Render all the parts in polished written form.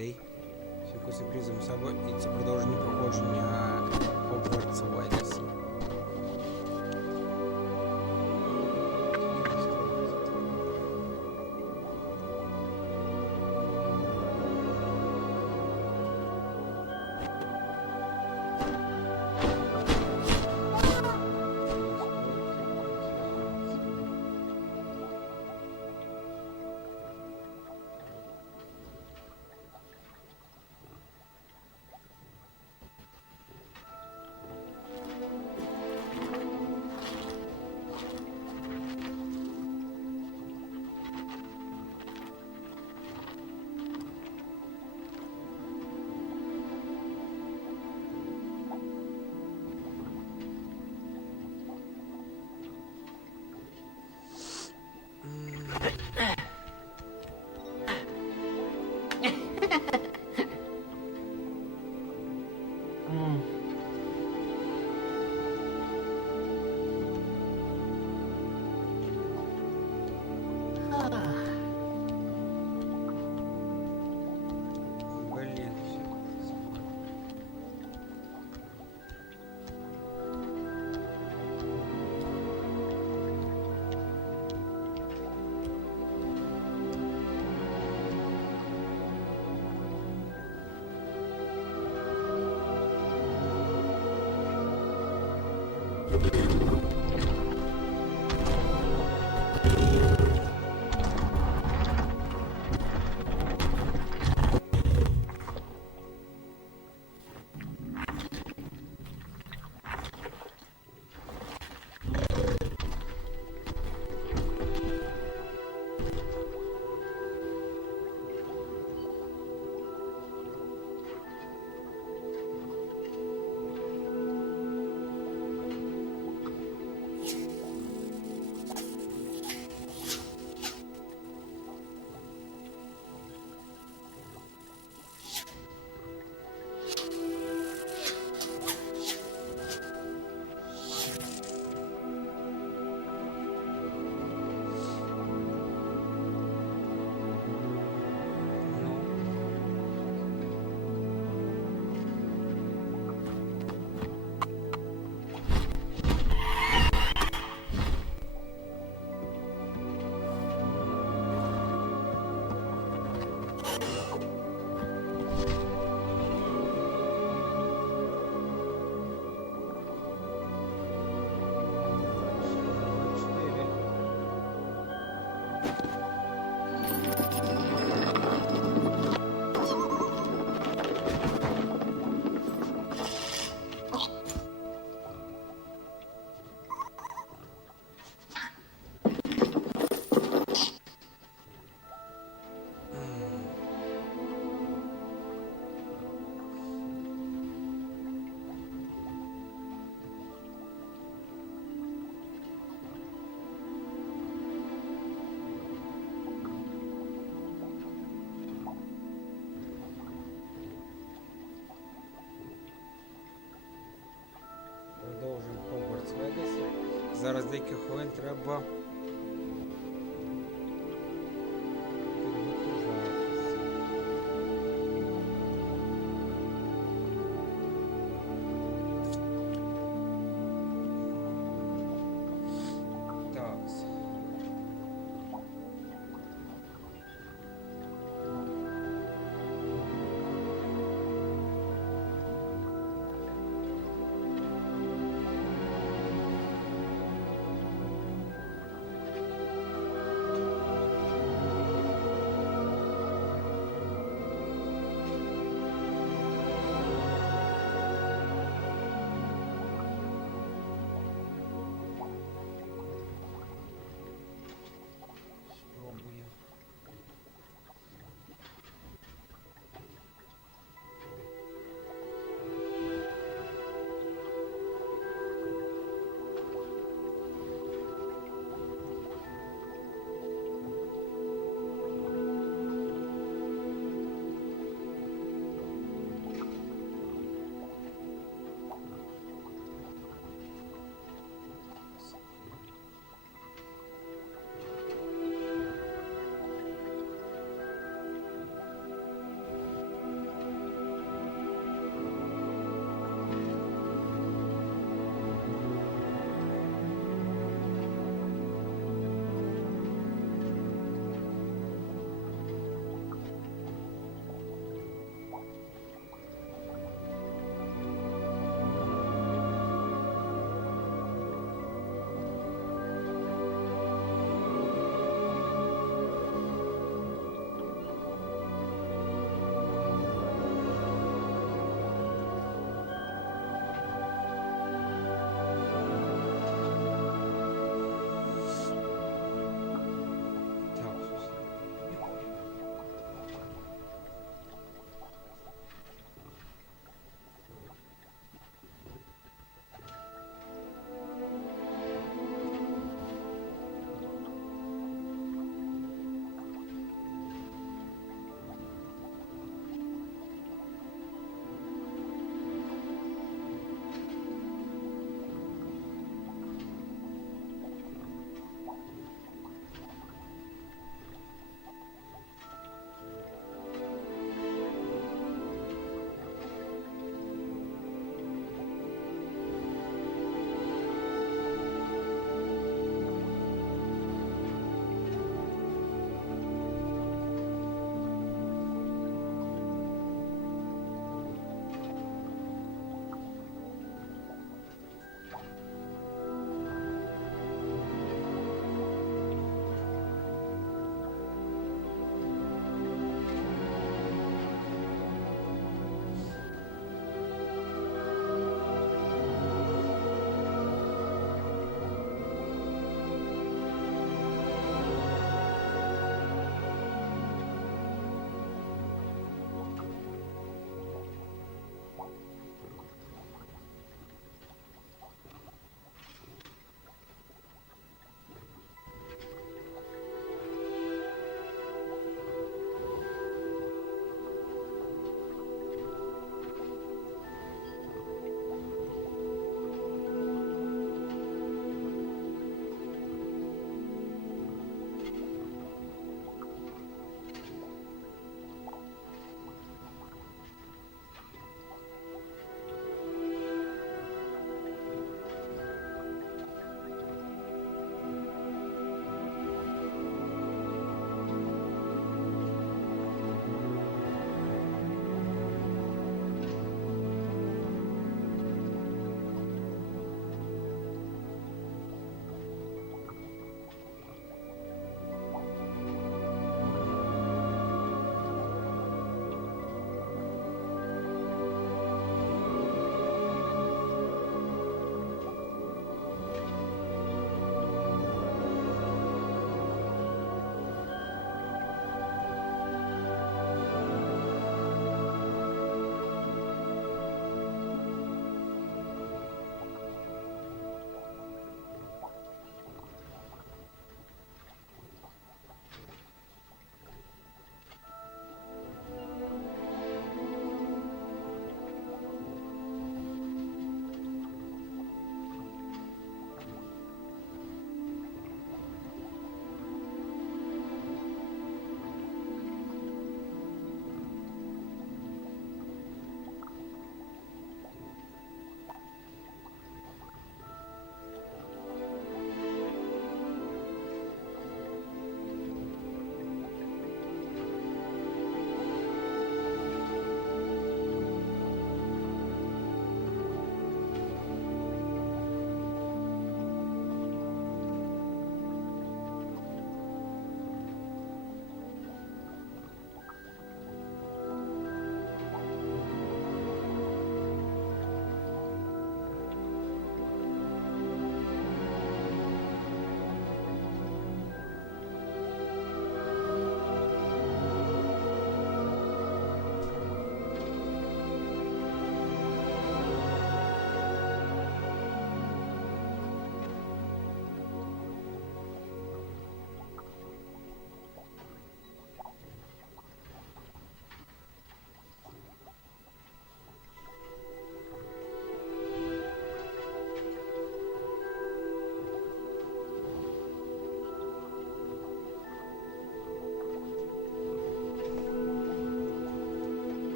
людей. Всяку сюрпризом себе, і це продовження проходження Hogwarts Legacy. Продовжуємо Hogwarts Legacy. Зараз деяких хвилин треба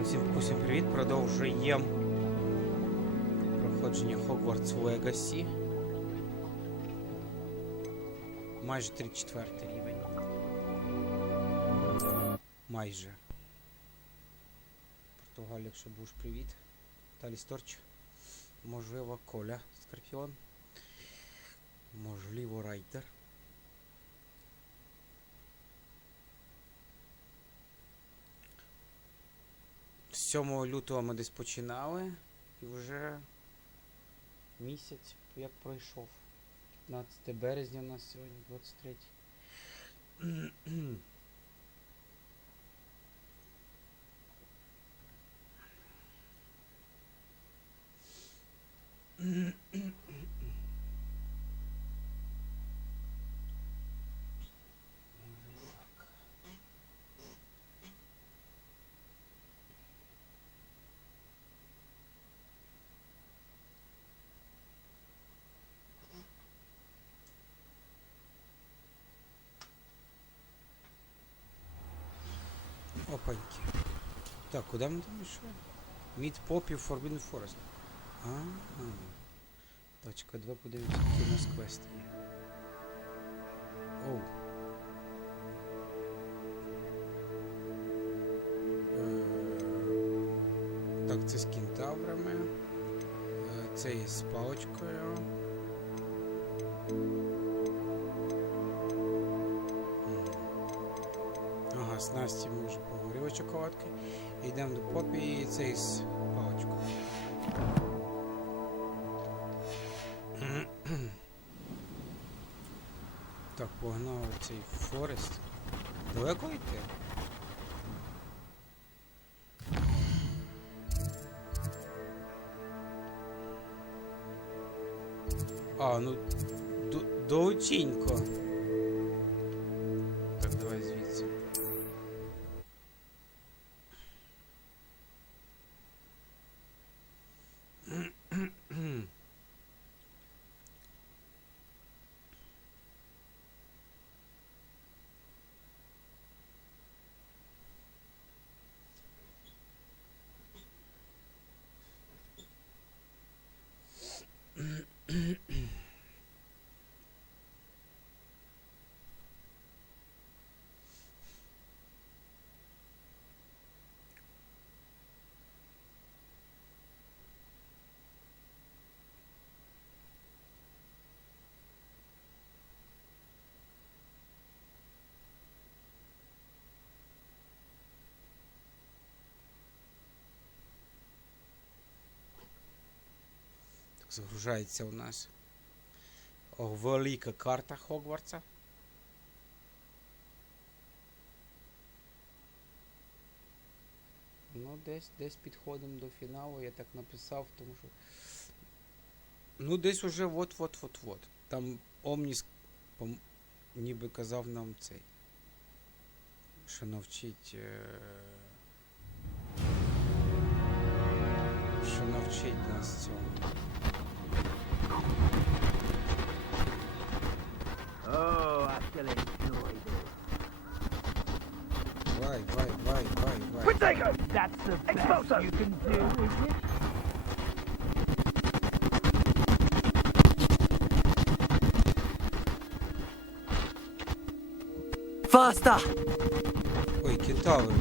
Усім привіт! Продовжуємо проходження Hogwarts Legacy. Майже 34 рівень. Майже. Португалія, якщо будеш привіт. Талісторч. Можливо, Коля Скорпіон. Можливо, Райдер. 7 лютого ми десь починали, і вже місяць як пройшов. 15 березня у нас сьогодні, 23. Опаньки. Так, куда мы там еще? Meet Poppy в Forbidden Forest. Точка 2, подивимося, який у нас квест є. Оу. Так, це з кентаврами. Це є з паличкою. Ага, з Насті ми вже поговорили чоколадки. Йдемо до Попі і цей з паличкою. Так, погнав цей Форест. Далеко йти? А, ну, далеченько. Так, давай звідси. Загружається у нас велика карта Хогвартса. Ну, десь підходимо до фіналу, я так написав, тому що... Ну, десь уже вот. Там Омніс ніби казав нам цей, що навчить... що навчить нас цьому. Oh, I shall enjoy this. Vai. Protagonist! That's the best you can do, is it? Faster! Ой, кентаври.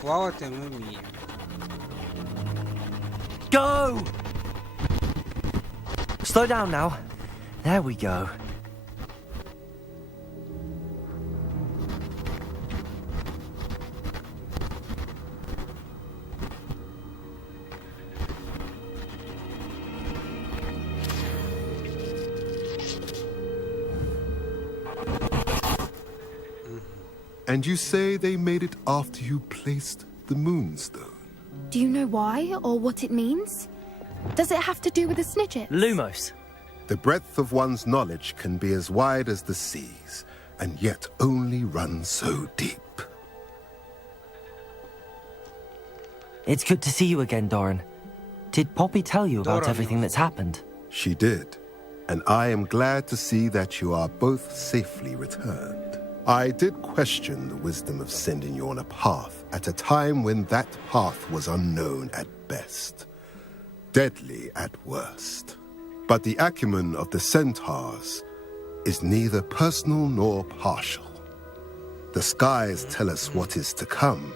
Плавати ми вміємо. Go! Slow down now. There we go. And you say they made it after you placed the moonstone? Do you know why or what it means? Does it have to do with the snitches? Lumos. The breadth of one's knowledge can be as wide as the seas, and yet only run so deep. It's good to see you again, Doran. Did Poppy tell you about everything that's happened? She did, and I am glad to see that you are both safely returned. I did question the wisdom of sending you on a path at a time when that path was unknown at best, deadly at worst. But the acumen of the centaurs is neither personal nor partial. The skies tell us what is to come,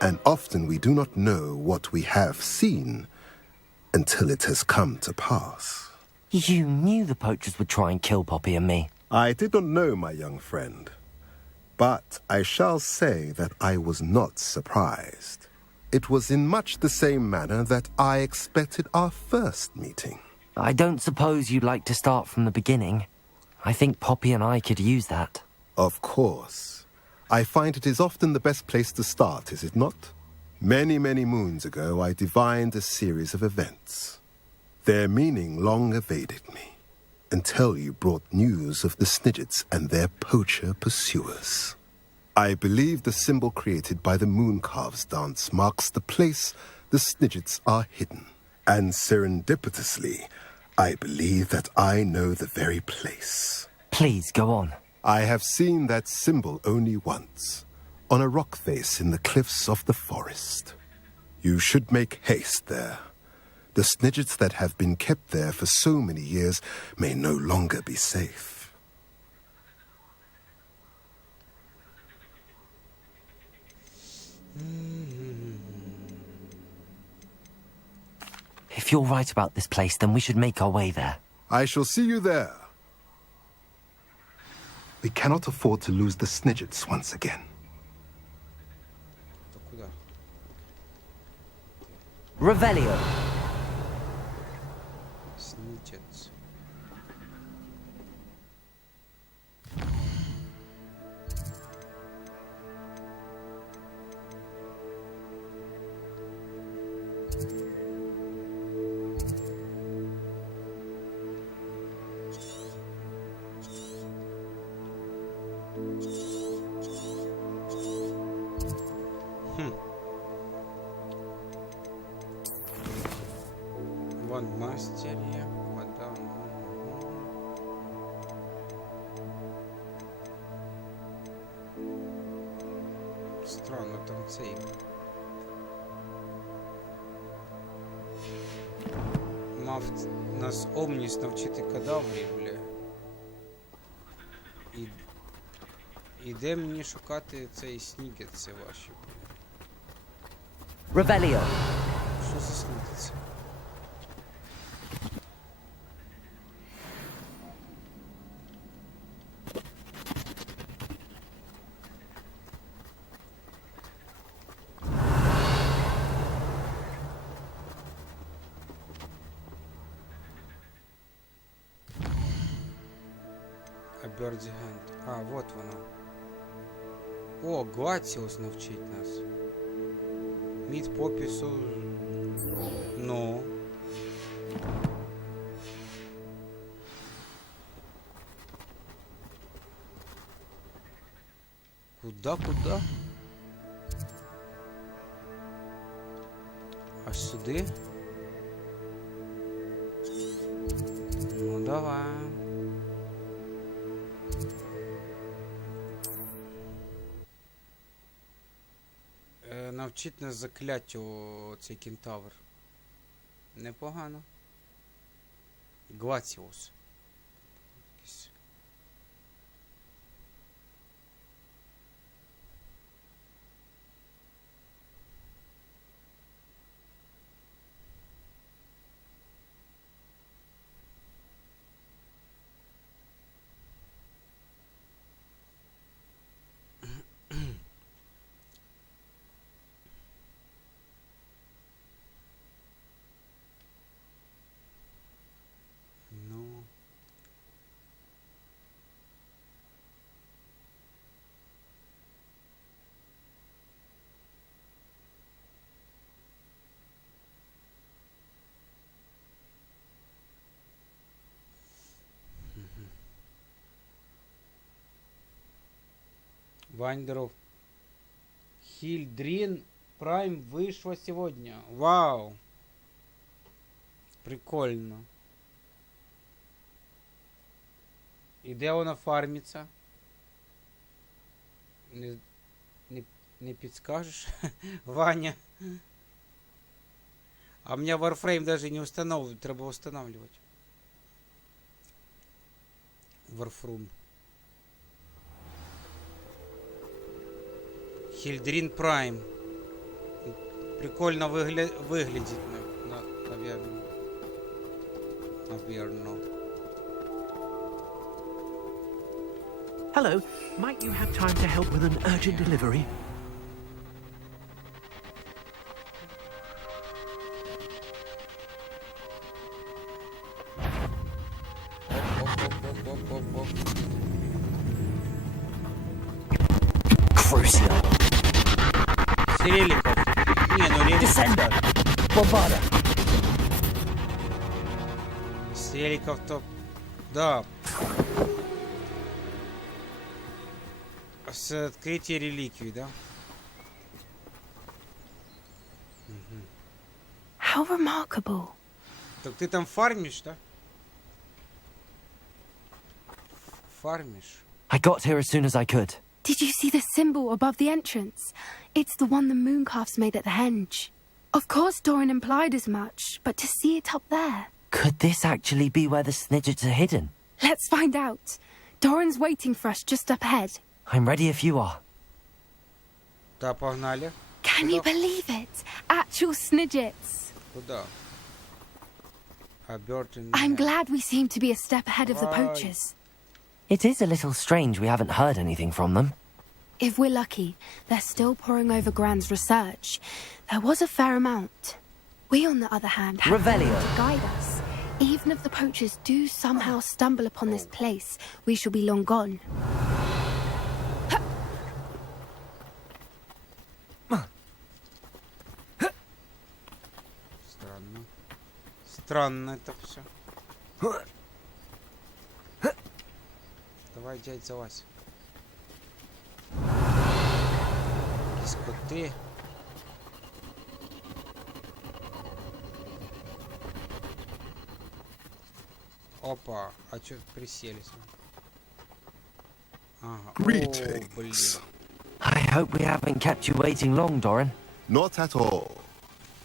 and often we do not know what we have seen until it has come to pass. You knew the poachers would try and kill Poppy and me. I did not know, my young friend, but I shall say that I was not surprised. It was in much the same manner that I expected our first meeting. I don't suppose you'd like to start from the beginning. I think Poppy and I could use that. Of course. I find it is often the best place to start, is it not? Many, many moons ago, I divined a series of events. Their meaning long evaded me, until you brought news of the Snidgets and their poacher pursuers. I believe the symbol created by the Mooncalves dance marks the place the Snidgets are hidden. And serendipitously, I believe that I know the very place. Please, go on. I have seen that symbol only once, on a rock face in the cliffs of the forest. You should make haste there. The Snidgets that have been kept there for so many years may no longer be safe. If you're right about this place, then we should make our way there. I shall see you there. We cannot afford to lose the Snidgets once again. То куда? Revelio. Snidgets. Вон мастер є, вода. Странно, там цей. Мав нас Омніс навчити кадаврів, бля. І де мені шукати цей снігет, це ваші, бля. Revelio. Що за снігеться? Bird's Hand. А, вот воно. О, Глаціус навчить нас. Мід Попісу. Ну. Куда? Аж сюди? Ну, давай. Навчить нас закляттю цей кентавр. Непогано. Глаціус. Вайндеров. Хильдрин Прайм вышла сегодня. Вау! Прикольно. І де вона фармиться? Не підскажеш, Ваня? А у меня Warframe даже не установлен, треба устанавливать. Warframe. Хильдрин Прайм. Прикольно выглядит, наверное. Наверное. Hello, might you have time to help with an urgent delivery? Crucio. Сиреликов. Не, ну Реликов. Descendo. Bombarda. Сиреликов то... Да. С открытия реликвий, да? How remarkable. Так ты там фармишь, да? Фармишь? I got here as soon as I could. Did you see the symbol above the entrance? It's the one the mooncalfs made at the henge. Of course Doran implied as much, but to see it up there... Could this actually be where the snidgets are hidden? Let's find out. Doran's waiting for us just up ahead. I'm ready if you are. Да, погнали. Can you believe it? Actual snidgets. Куда? I'm glad we seem to be a step ahead of the poachers. It is a little strange we haven't heard anything from them. If we're lucky, they're still poring over Gran's research. There was a fair amount. We, on the other hand, have Revelio. to guide us. Even if the poachers do somehow stumble upon this place, we shall be long gone. Странно. Странно это все. Давай, дядь, залазь. Скоты. Опа, а чё присели? Ага. Greetings. О, блин. I hope we haven't kept you waiting long, Doran. Not at all.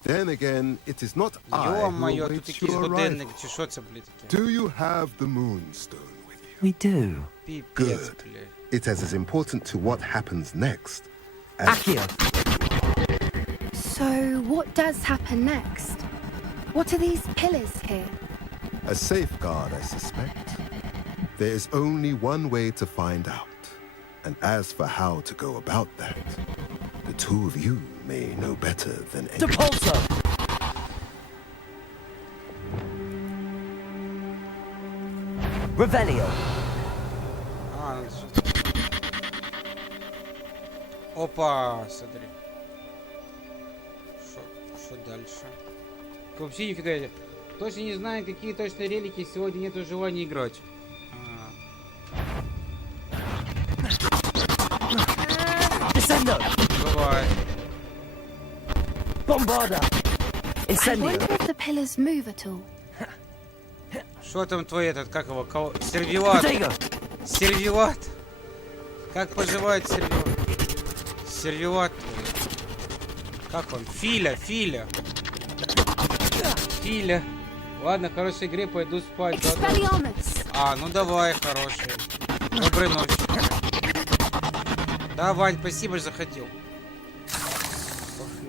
Then again, it is not I who Ё-моё, тут awaits якийсь your годинник, arrival. чи що це, блядь, таке? Do you have the moonstone with you? We do. Піпець, Good. блядь. It is as important to what happens next as Accio. So, what does happen next? What are these pillars here? a safeguard, I suspect. There is only one way to find out. And as for how to go about that, the two of you may know better than anyone. Depulso. Revelio. А, ну что? Опа, смотри. Что дальше? Вообще нифига себе. Точно не знаю, какие точно релики, сегодня нету желания играть. Descendo. Бывает. Bombarda. I Incendio. wonder if the pillars move at all. Что там твой этот, как его, сервилат? Protego. Сервилат? Как поживает сервилат? Сервилат твой. Как он? Филя. Ладно, хорошей игры, пойду спать. Expelliarmus! А, ну давай, хороший. Доброй ночи. Да, Вань, спасибо, что заходил. Пошли.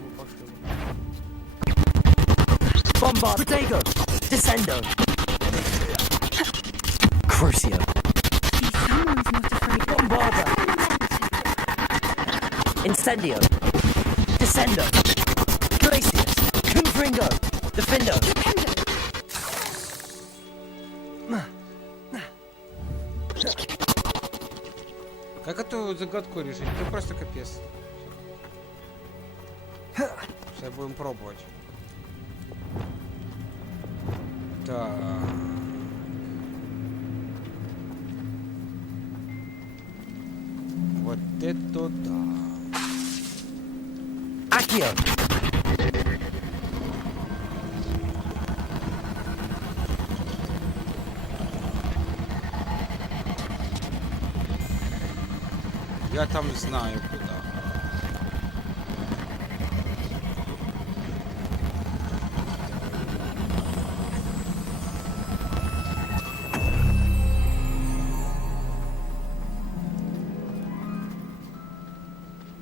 Bombard. Protego. Descendo. Crucio. See, someone's not afraid of Bombarda. Incendio. Descendo. Glacius. Confringo. Defendo. Как эту загадку решить? Это просто капец. Сейчас будем пробовать. Так. Вот это да. Accio. Я там знаю куди.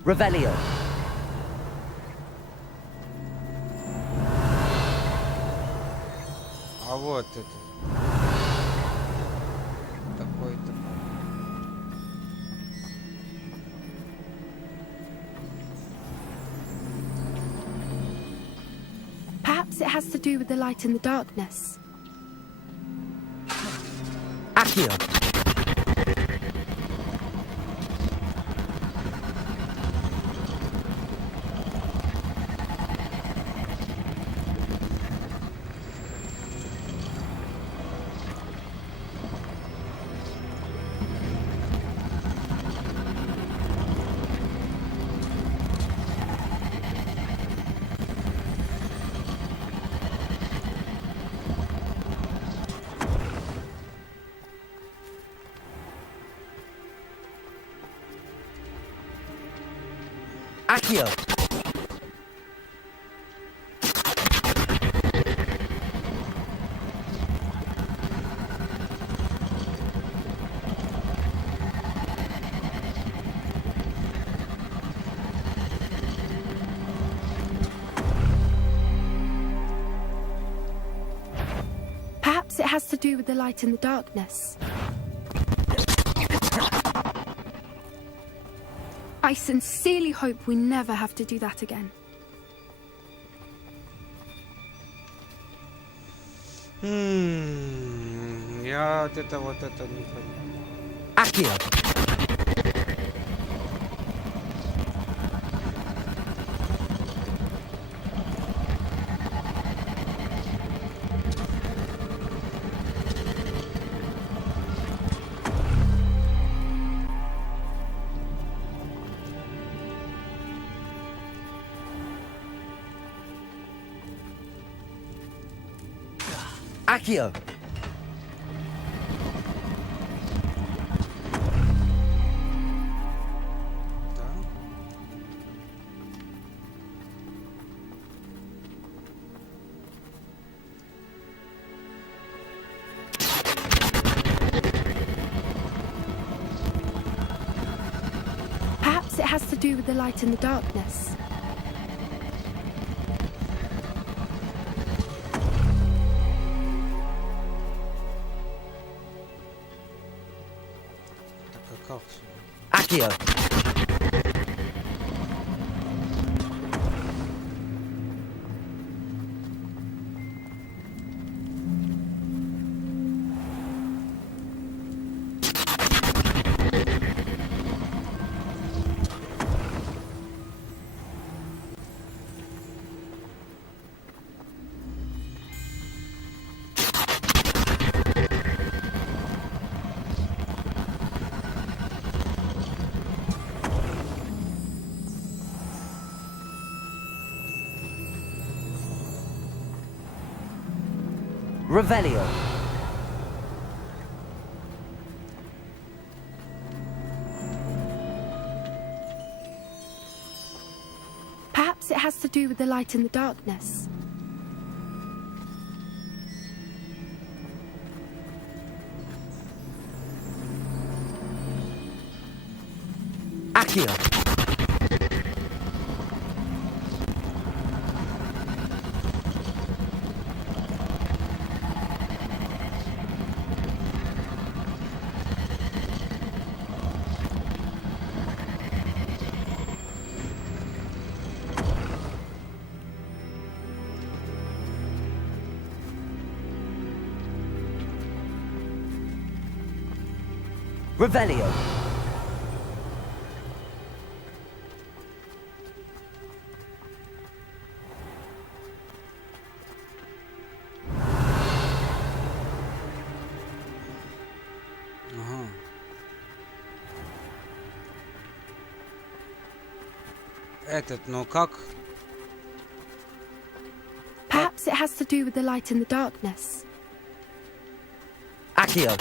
Revelio. А вот это. Такой-то. Perhaps it has to do with the light and the darkness. Accio. Accio. Perhaps it has to do with the light and the darkness. I sincerely hope we never have to do that again. Я вот это не понимаю. Accio. Accio. Да? Perhaps it has to do with the light and the darkness. Так а как всё? Accio. Revelio. Perhaps it has to do with the light and the darkness. Accio. Revelio. Ага. Этот, но как? Perhaps it has to do with the light and the darkness. Accio.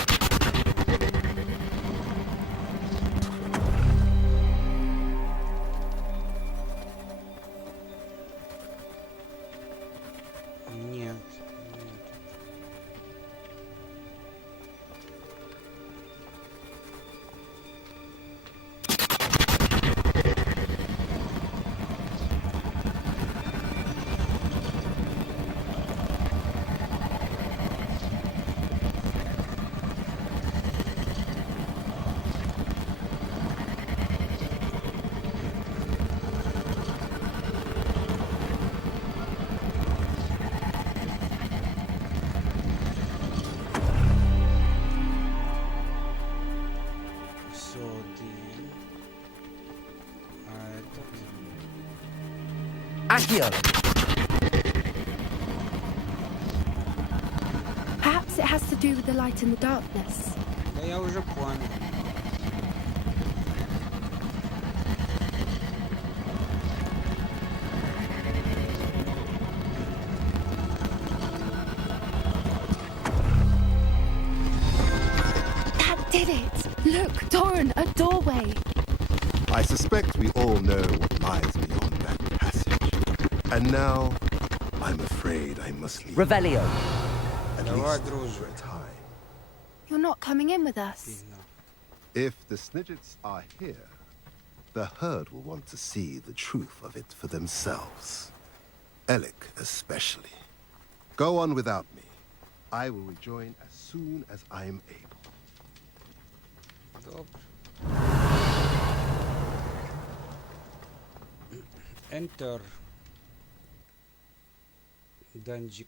Accio. Perhaps it has to do with the light and the darkness. Та я вже понял. That did it! Look, Doran, a doorway. I suspect we all know what lies beyond that passage. And now, I'm afraid I must leave. Revelio. At Давай, least друже. for a time. You're not coming in with us. Пізно. If the Snidgets are here, the herd will want to see the truth of it for themselves. Alec especially. Go on without me. I will rejoin as soon as I am able. Добре. Enter. Данжик.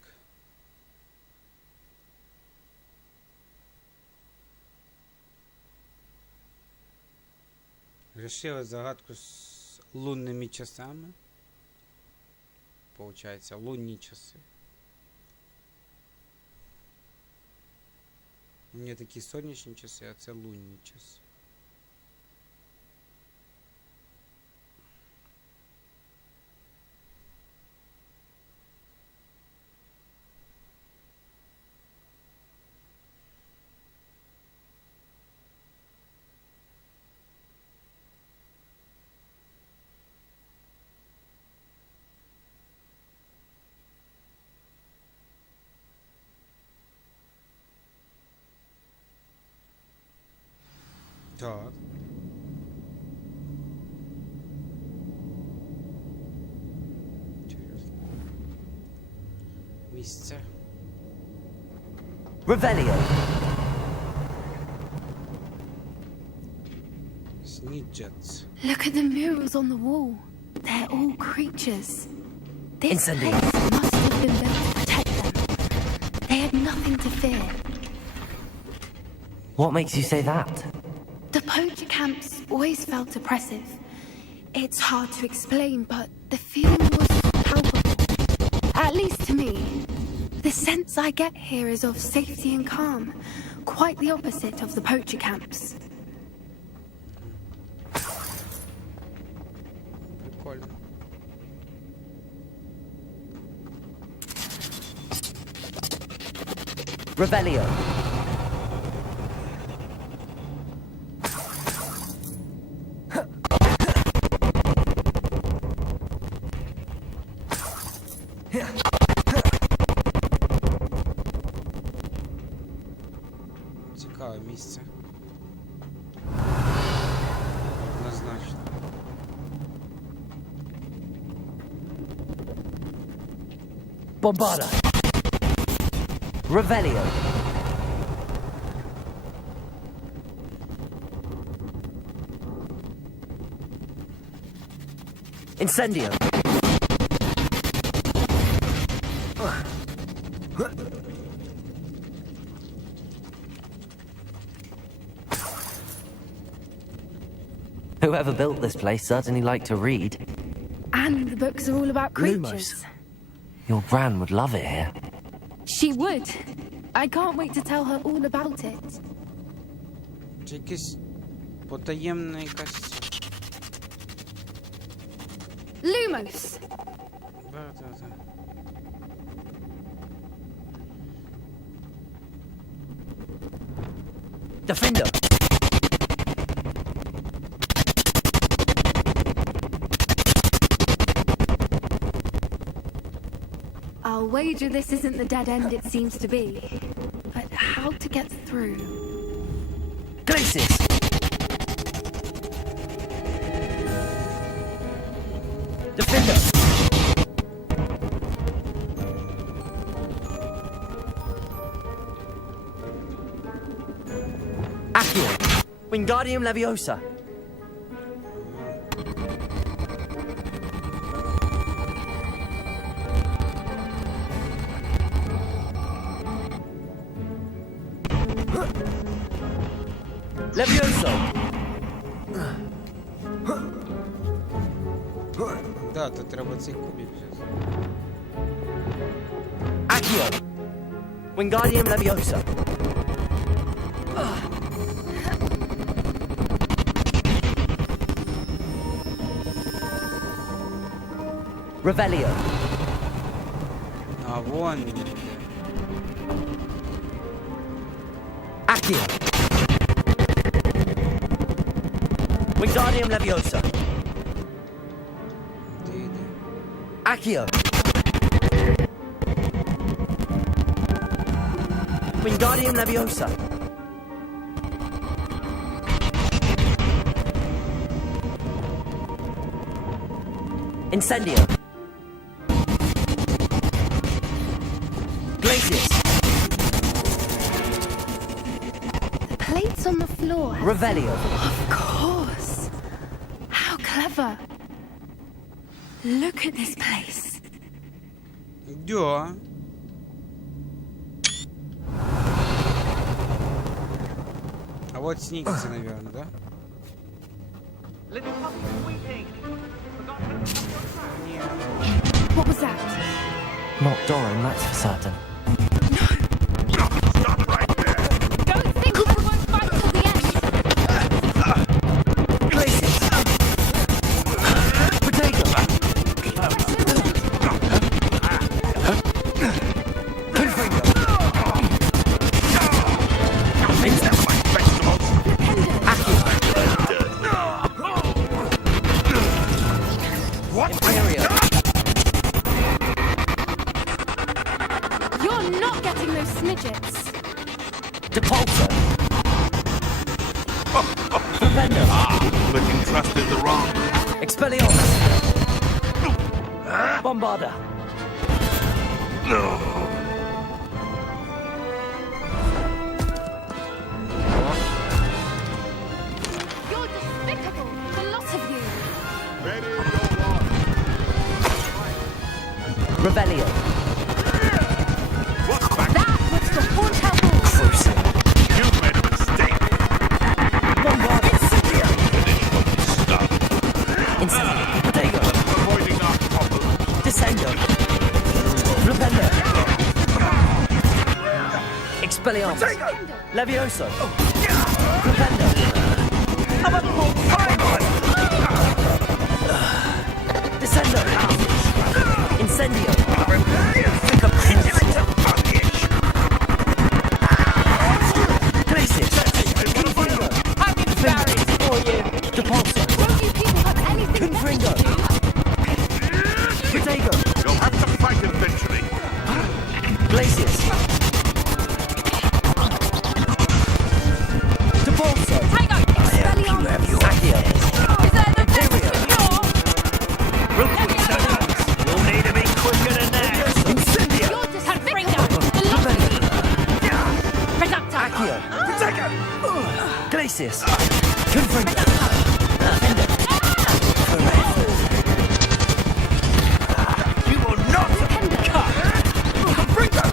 Решили загадку з лунними часами. Получається, лунні часи. У мене такі сонячні часи, а це лунні часи. Так. Місце. Revelio. Snidgets. Look at the murals on the wall. They're all creatures. This Incendio. place must have been built to protect them. They had nothing to fear. What makes you say that? The poacher camps always felt oppressive. It's hard to explain, but the feeling was palpable. At least to me. The sense I get here is of safety and calm. Quite the opposite of the poacher camps. Прикольно. Revelio. Цікаве місце. Однозначно. Bombarda. Revelio. Incendio. Whoever built this place certainly liked to read. And the books are all about creatures. Lumos. Your Bran would love it here. She would. I can't wait to tell her all about it. Чи якесь потаємне якась... Lumos! Да. Defender. I'll wager this isn't the dead end it seems to be. But how to get through? Glacis. Defender. Accio. Wingardium Leviosa. Levioso. Да, то треба цей кубик взяти. Accio! Wingardium Leviosa! Revelio! А, вон він іде. Accio! Wingardium Leviosa! Де йде? Accio! Wingardium Leviosa! Incendio! Glacius! The plates on the floor. Revelio! Of course. How clever. Look at this place. Да. А вот сникерсы, наверное, да? Little puppy sweeting. Forgot to put your track. Нет. What was that? Not Doran, that's for certain. Don't think I won't fight till the end. Glacius! Potato! Confringo! Imperial! You're not getting those snidgets. Depulso! Defender! But you trusted the wrong. Expelliarmus! Bombarda! No. You're despicable, the lot of you. Revelio! That was the Portkey Games. Crucial! You made a mistake. Bombarda! Finish what you started. Incendio! Potato! Avoiding our problem. Descendo! Repender! Expelliarmus! Levioso! Repender! Descendo! Incendio! Glacius! I'm embarrassed for you. Depulso! Won't you people have anything better Confringo! to do? Potato! You'll have to fight eventually. Glacius! Depulso! Hang on, Expelliarmus. Accio! Is that the best Imperial. of your? You'll need to be quicker than that. Incendio! You're despicable, the lot of you. Reductor. Accio! Glacius! Confringo! You will not cut. Potato!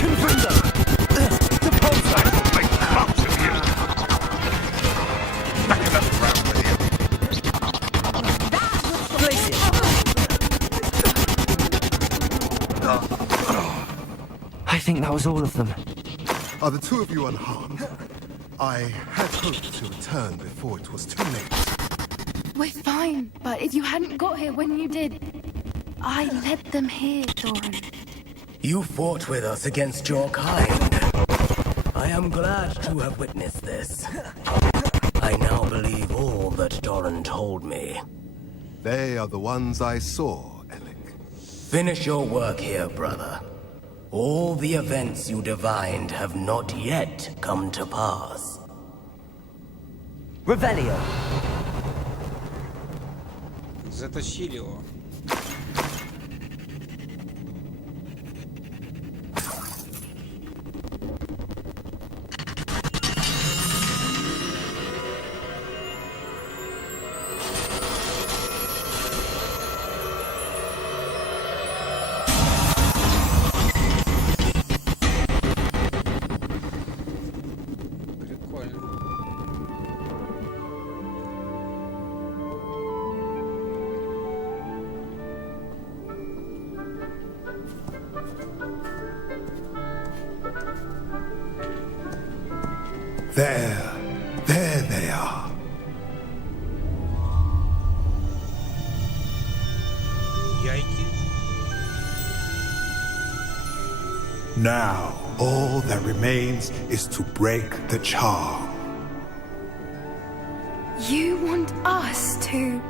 Confringo! Depulso! Make clumps of you. Back another round with you. Glacius! I think that was all of them. Are the two of you unharmed? I had hoped to return before it was too late. We're fine, but if you hadn't got here when you did, I led them here, Doran. You fought with us against your kind. I am glad to have witnessed this. I now believe all that Doran told me. They are the ones I saw, Alec. Finish your work here, brother. All the events you divined have not yet come to pass. Revelio! Затащили его. Прикольно. There they are. Яйки? Now, all that remains is to break the charm. You want us to...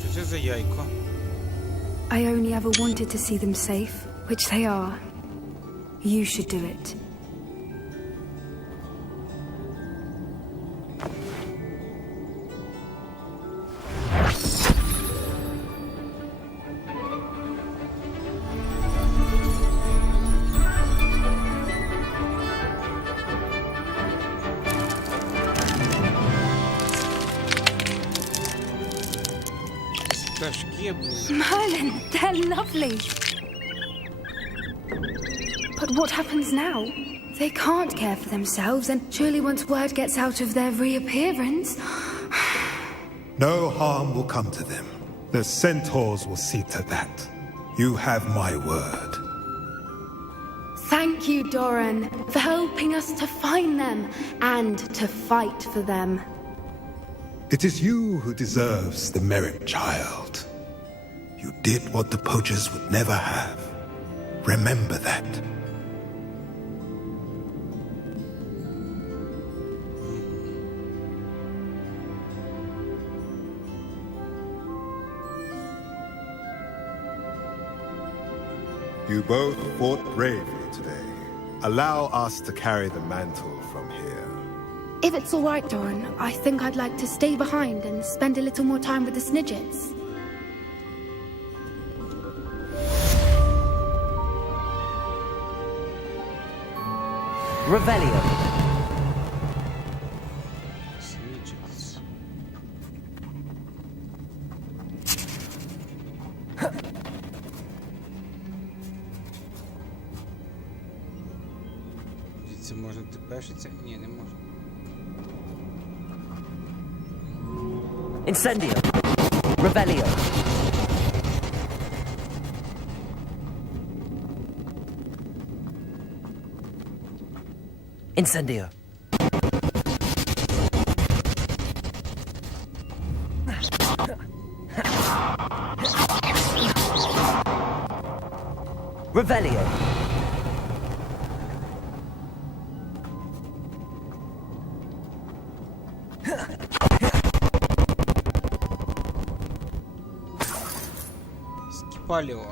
Що це за яйко? I only ever wanted to see them safe, which they are. You should do it. Пташки, блін. Merlin, they're lovely. But what happens now? They can't care for themselves, and surely once word gets out of their reappearance... No harm will come to them. The centaurs will see to that. You have my word. Thank you, Doran, for helping us to find them and to fight for them. It is you who deserves the merit, child. You did what the poachers would never have. Remember that. You both fought bravely today. Allow us to carry the mantle from here. If it's all right, Doran, I think I'd like to stay behind and spend a little more time with the Snidgets. Revelio. Snidgets. Це можна тепешитися? Ні, не можна. Incendio. Revelio. Incendio. Revelio. Скипаліо.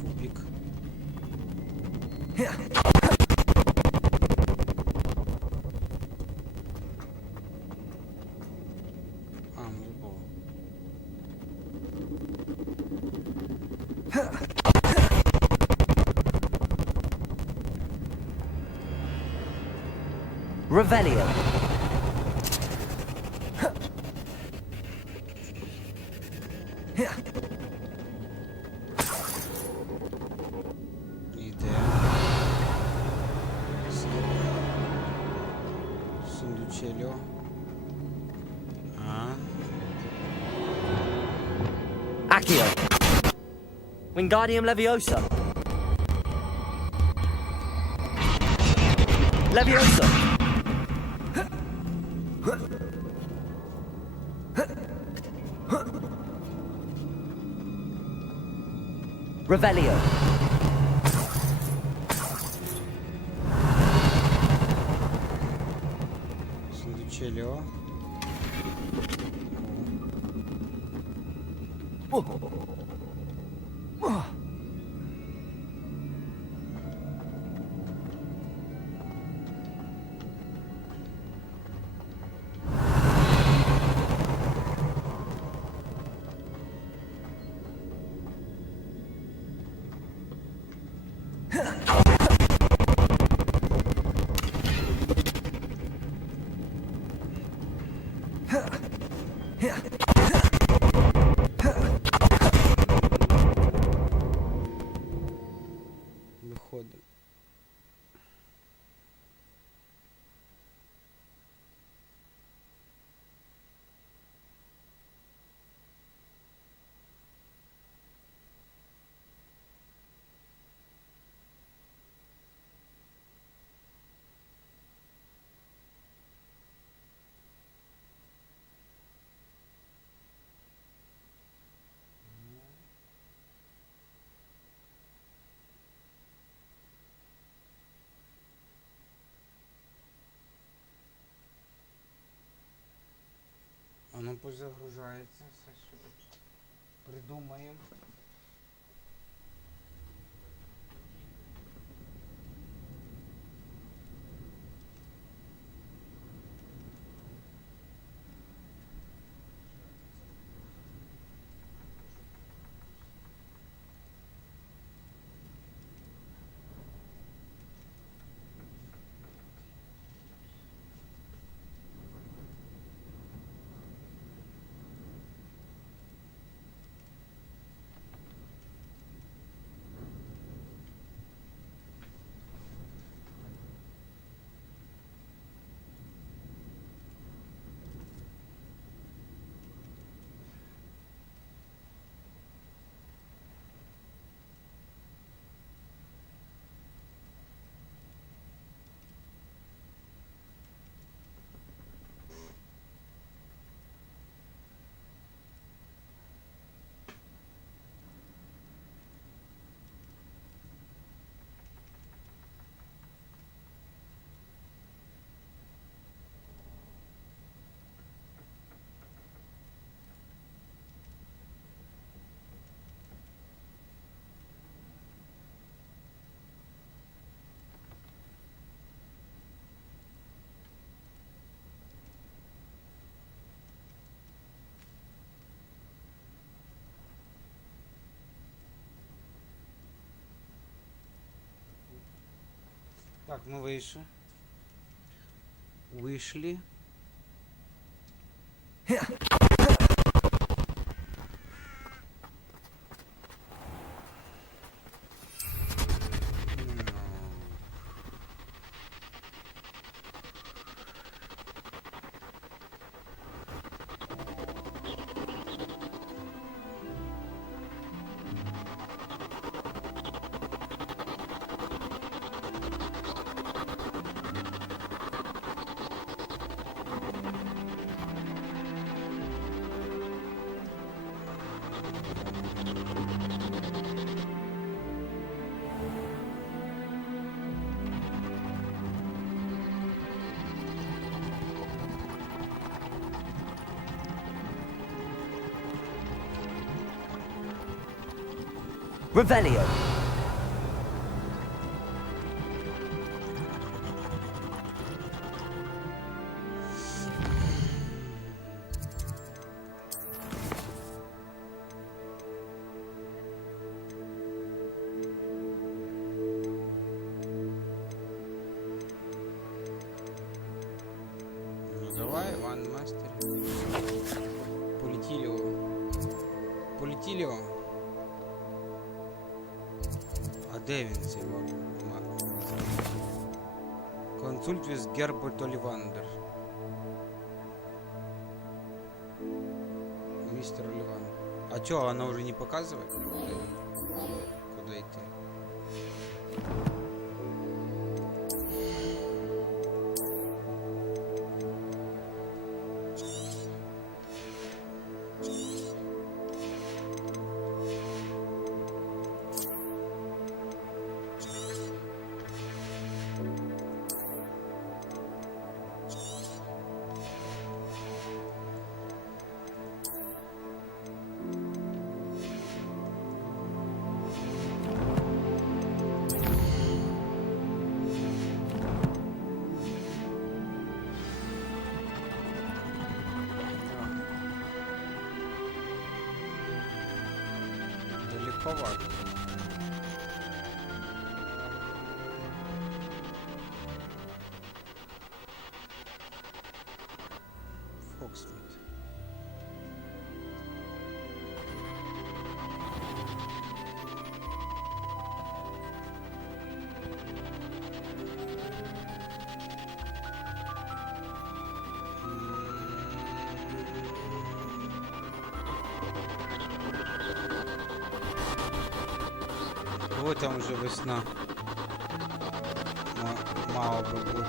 Кубик. Любого. Revelio. Іде. Сундучельо. Accio. Wingardium Leviosa. Leviosa. Revelio. Сундучельо. пусть загружається, все що придумаємо. Так, мы вышли. Revelio. Ну давай, Ван Мастер. Полетіло. А де він цей консульт віз Герберт Олівандер. Мистер Оливандер. А чё, она уже не показывает? Куда идти? Далековато. Фоксмит. Вот там уже весна. Мало бы бути.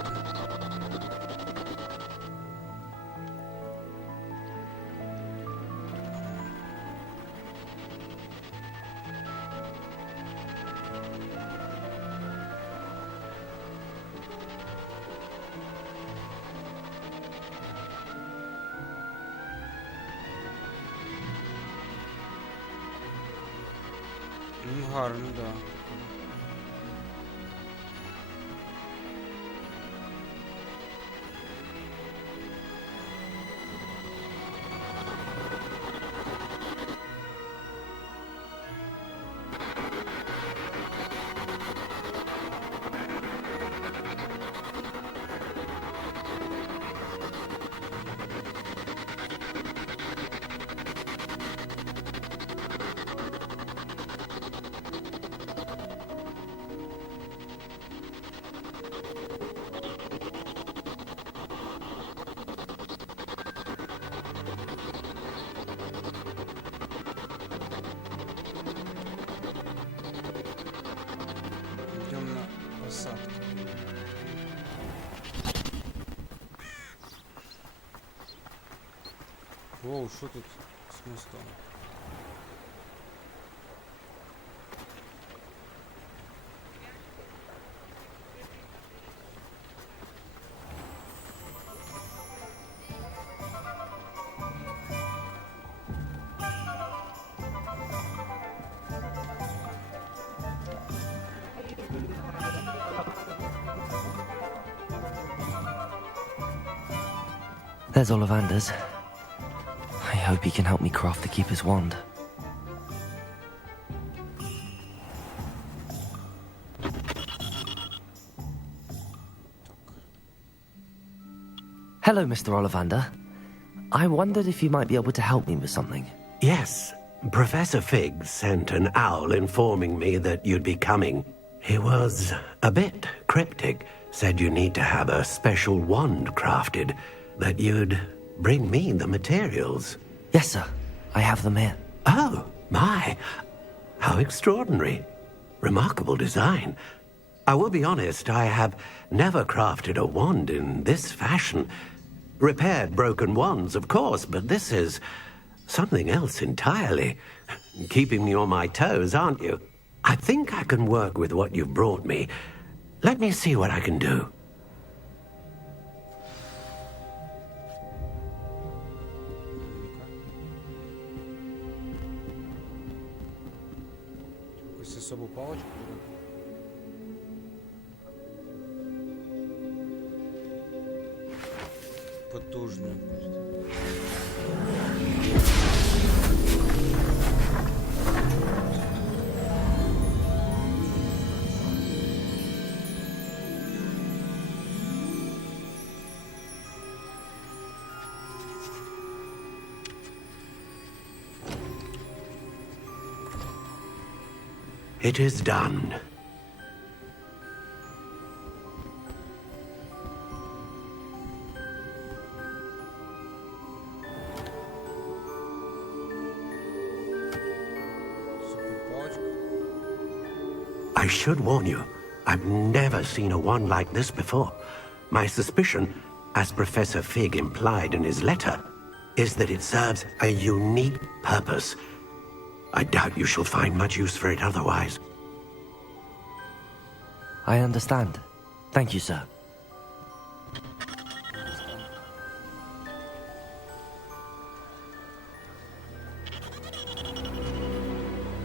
Гарно, да. Идем на посадку. Воу, что тут с мостом? There's Ollivander's. I hope he can help me craft the Keeper's wand. Hello, Mr. Ollivander. I wondered if you might be able to help me with something. Yes, Professor Fig sent an owl informing me that you'd be coming. He was a bit cryptic, said you need to have a special wand crafted, that you'd bring me the materials. Yes, sir. I have them here. Oh, my. How extraordinary. Remarkable design. I will be honest, I have never crafted a wand in this fashion. Repaired broken wands, of course, but this is something else entirely. Keeping me on my toes, aren't you? I think I can work with what you've brought me. Let me see what I can do. Ось особу паличку беру. Потужно просто. It is done. Супер паличка. I should warn you, I've never seen a wand like this before. My suspicion, as Professor Fig implied in his letter, is that it serves a unique purpose. I doubt you shall find much use for it otherwise. I understand. Thank you, sir.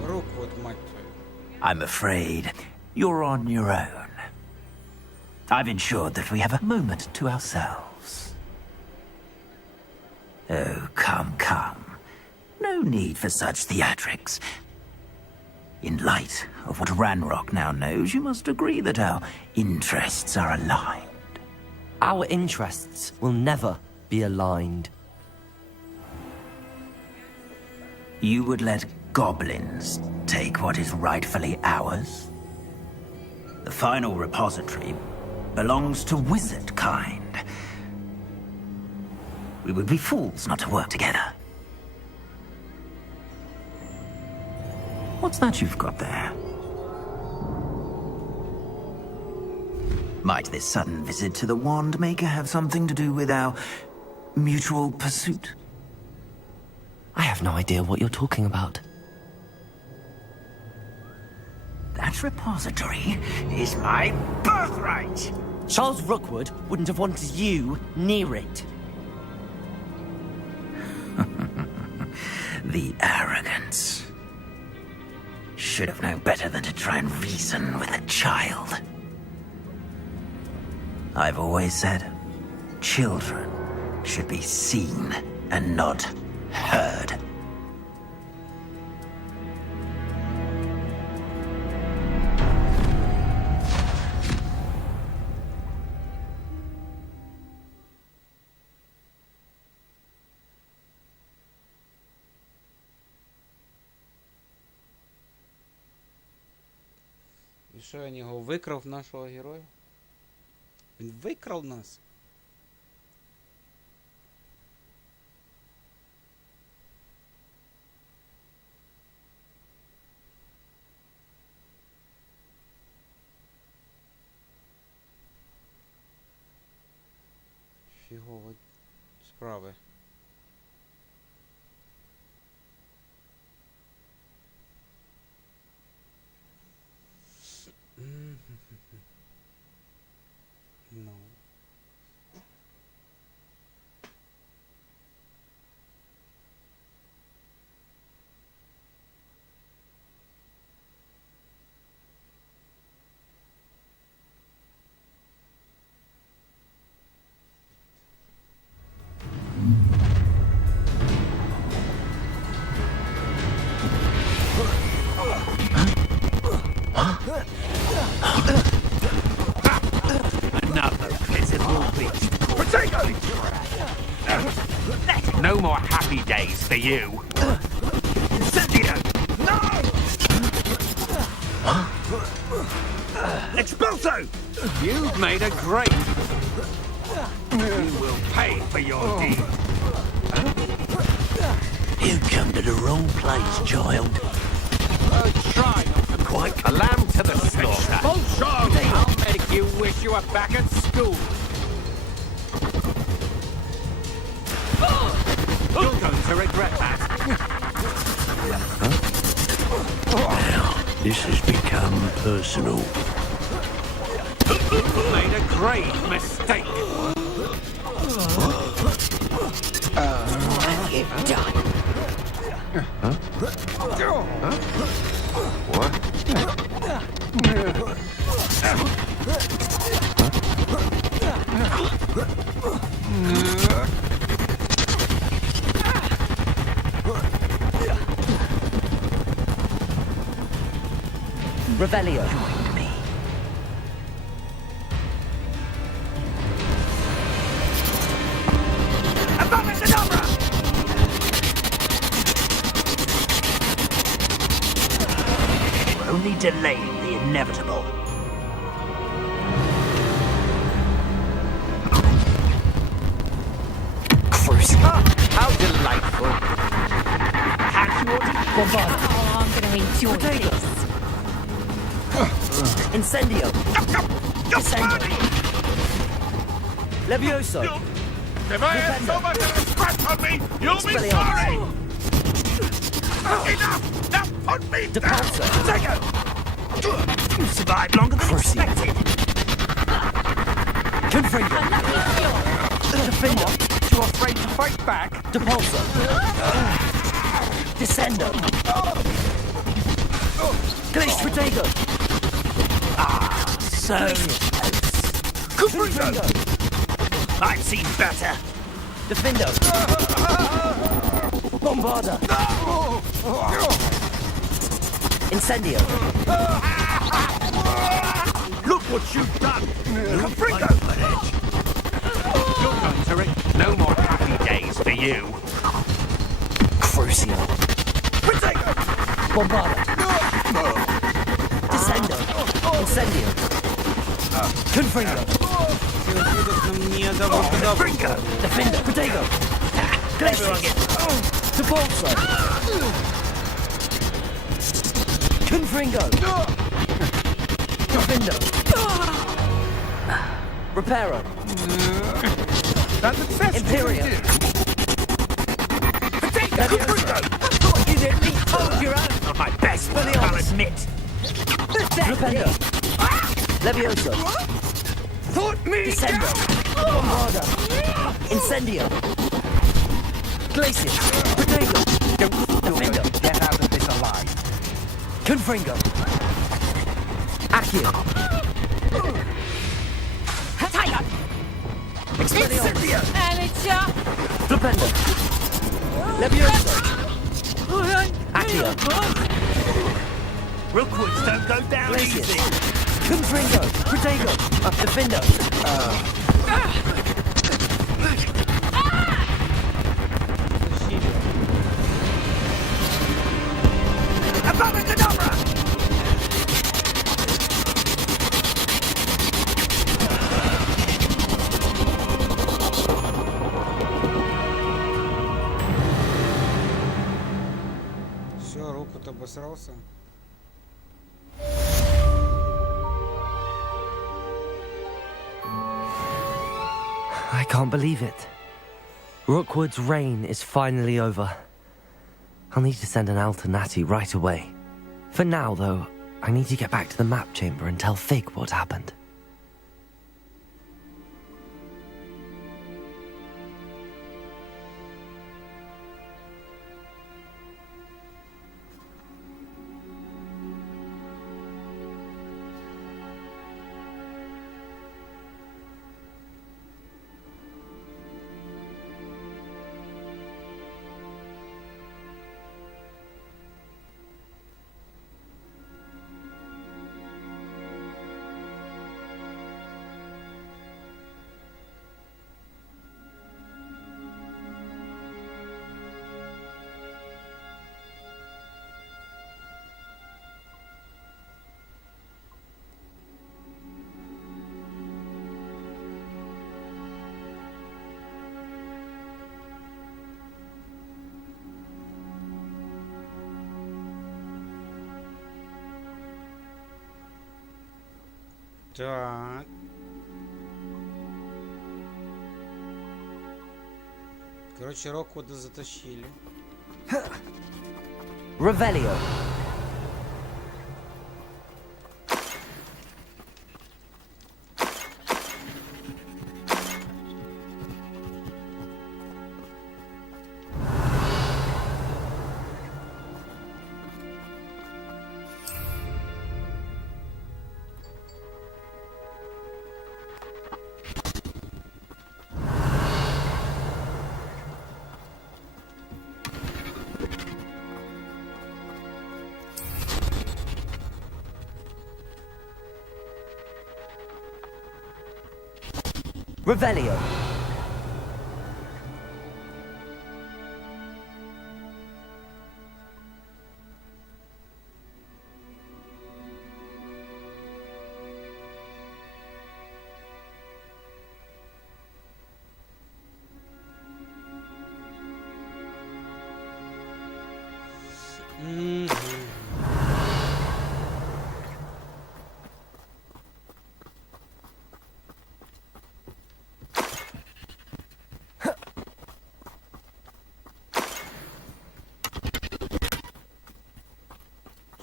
Рук вот, мать твою. I'm afraid you're on your own. I've ensured that we have a moment to ourselves. Oh, come, come. No need for such theatrics. In light of what Ranrock now knows, you must agree that our interests are aligned. Our interests will never be aligned. You would let goblins take what is rightfully ours? The final repository belongs to wizard kind. We would be fools not to work together. What's that you've got there? Might this sudden visit to the Wand Maker have something to do with our mutual pursuit? I have no idea what you're talking about. That repository is my birthright! Charles Rookwood wouldn't have wanted you near it. The arrogance. Should have known better than to try and reason with a child. I've always said, children should be seen and not heard. І що, я нього викрав нашого героя? Він викрав нас. Фігово справи. No. Another pitiful beast. Protagonist! No more happy days for you. Incendio! No! Expulso! You've made a great. You will pay for your deed. You come to the wrong place, child. Try not to quite a lamb to the slaughter. I'll make you wish you were back at school. You're going to regret that. Now, this has become personal. You've made a grave mistake. What have you done? Revelio. We're only delaying the inevitable. How delightful. Bombard. Oh, I'm gonna enjoy this. Incendio. Descendo. Levioso. If I had so much of a scratch on me, you'll be sorry! Enough! Now put me down! Depulso. Take it! You survived longer than expected! Confringo. Defender. You're afraid to fight back? Depulso. Descendo. Glitch Protego. So... Confringo. I've seen better! Defendo. Bombarda. Incendio. Look what you've done! Confringo! You're going to no more happy days for you! Crucio. Protego! Bombarda. Descendo. Incendio. Confringo. Confringo! Defender. Protego. Glacius. Depulso. Confringo. Defendo. Reparo. That's the best Imperium. you can do! Confringo! You didn't need hold your own. Not my best, but I'll admit! Rependo. Levioso. Put me Descendo. Bombarda. Incendio. Glacius. Protego. Defendo. Get out of this alive! Confringo. Accio. Tiger. Expelliarmus. Amateur. Flipendo. Levioso. Accio. Rookwoods don't go down Glacius. easy. Confringo. Protego. Defendo. Abracadabra! Все, руку-то обосрался. I can't believe it. Rookwood's reign is finally over. I'll need to send an alternati right away. For now, though, I need to get back to the map chamber and tell Fig what happened. Так. Короче, Роквуда затащили. Revelio. Revelio.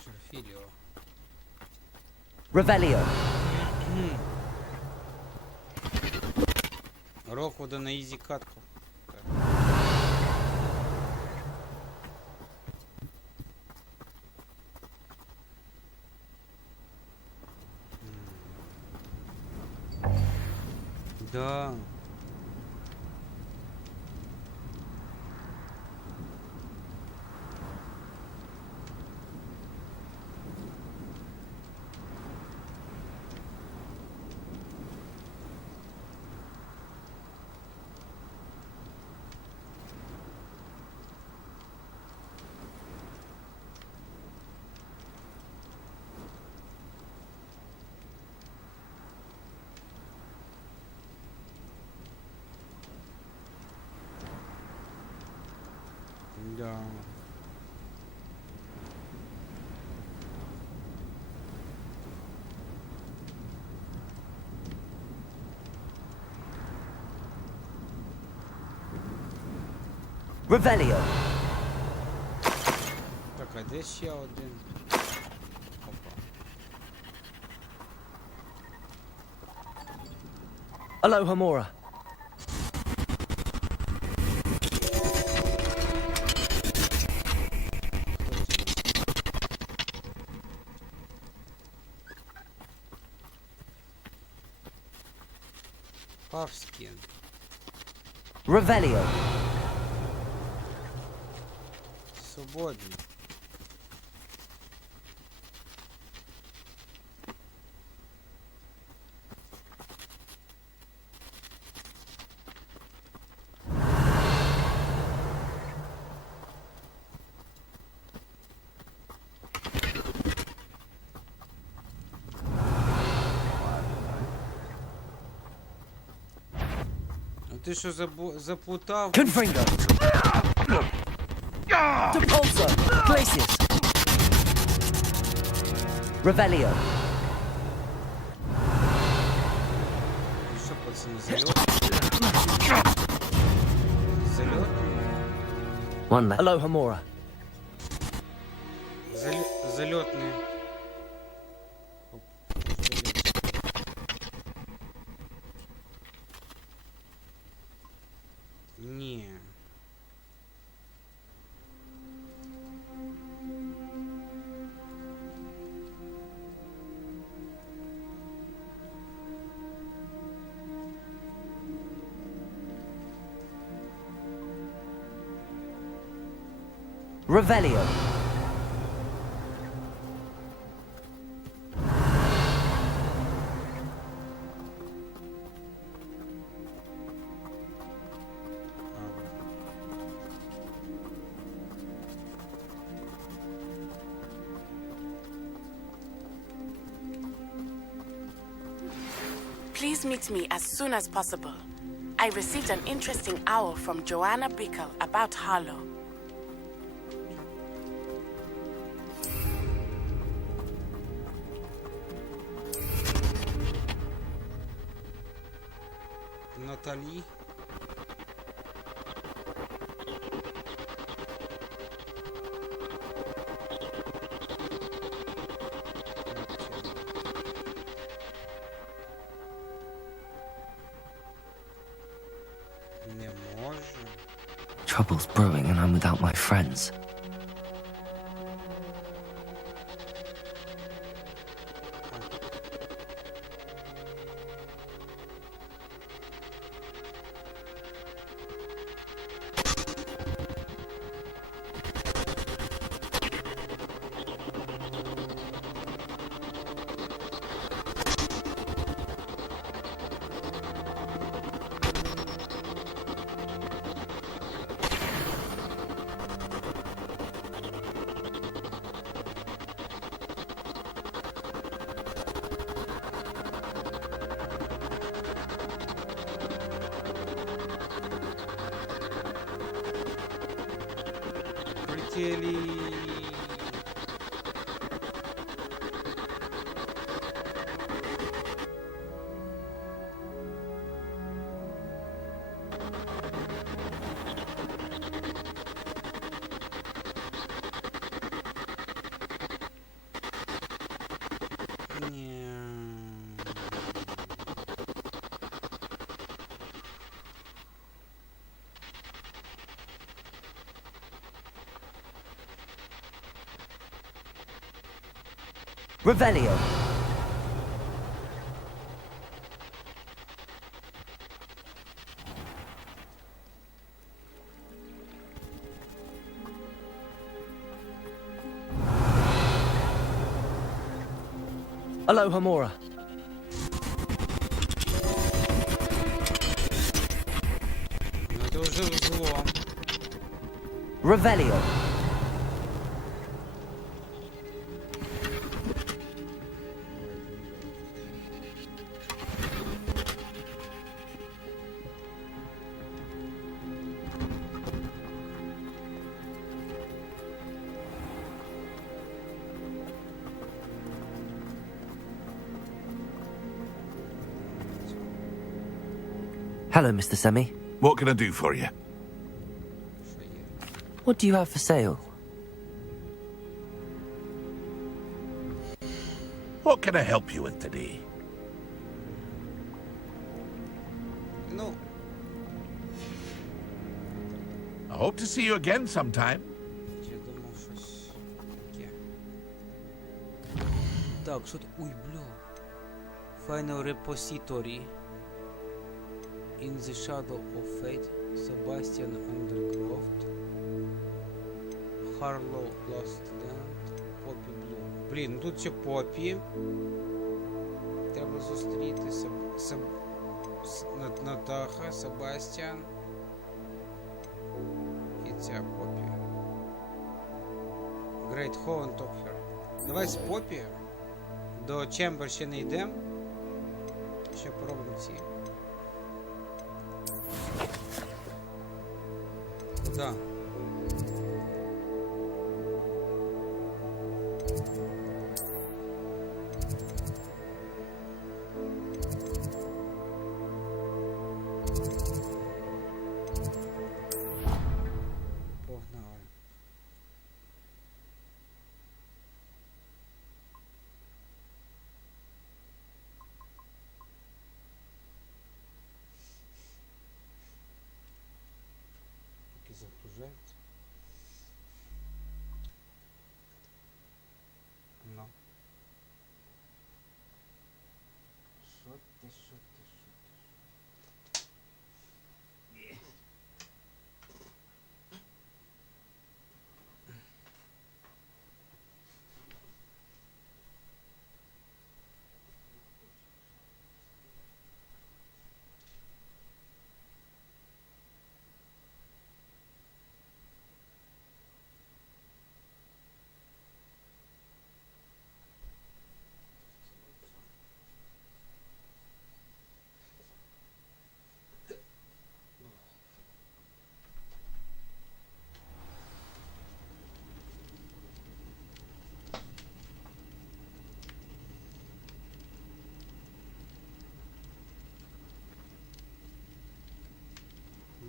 Шерфилио. Revelio. Роквуда на изи катку. Да. Да. Revelio. Так, а де ще один? Опа. Aloha Mora. Павський. Revelio. Свободний. А ти що заплутав? Confringo. Depulso. Glacius. Revelio. Що, пацани, зальот? Зальот? One left. Alohomora. Зальотний. Ні. Revelio. Please meet me as soon as possible. I received an interesting owl from Joanna Bickle about Harlow. Наталі. Не можу. Trouble's brewing and I'm without my friends. Прилетели. Revelio. Alohomora. Ну это уже взлом. Revelio. Hello, Mr. Semi. What can I do for you? Що є? What do you have for sale? What can I help you with today? Ну, I hope to see you again sometime. я думав щось таке. Так, що то. Ой, бля. Final repository. In the Shadow of Fate, Sebastian Undercroft, Harlow Last Land, Poppy Bloom. Блін, ну тут ще Поппі. Треба зустріти Натаха, Себастьян. І ця Поппі. Great Hoven Topher. Давай з Поппі. До Чембер ще не йдемо. Ще поробимо ці. Куда? Погнали. Поки загружається. Ну. Що ти?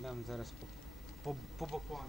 Дам зараз по бокам.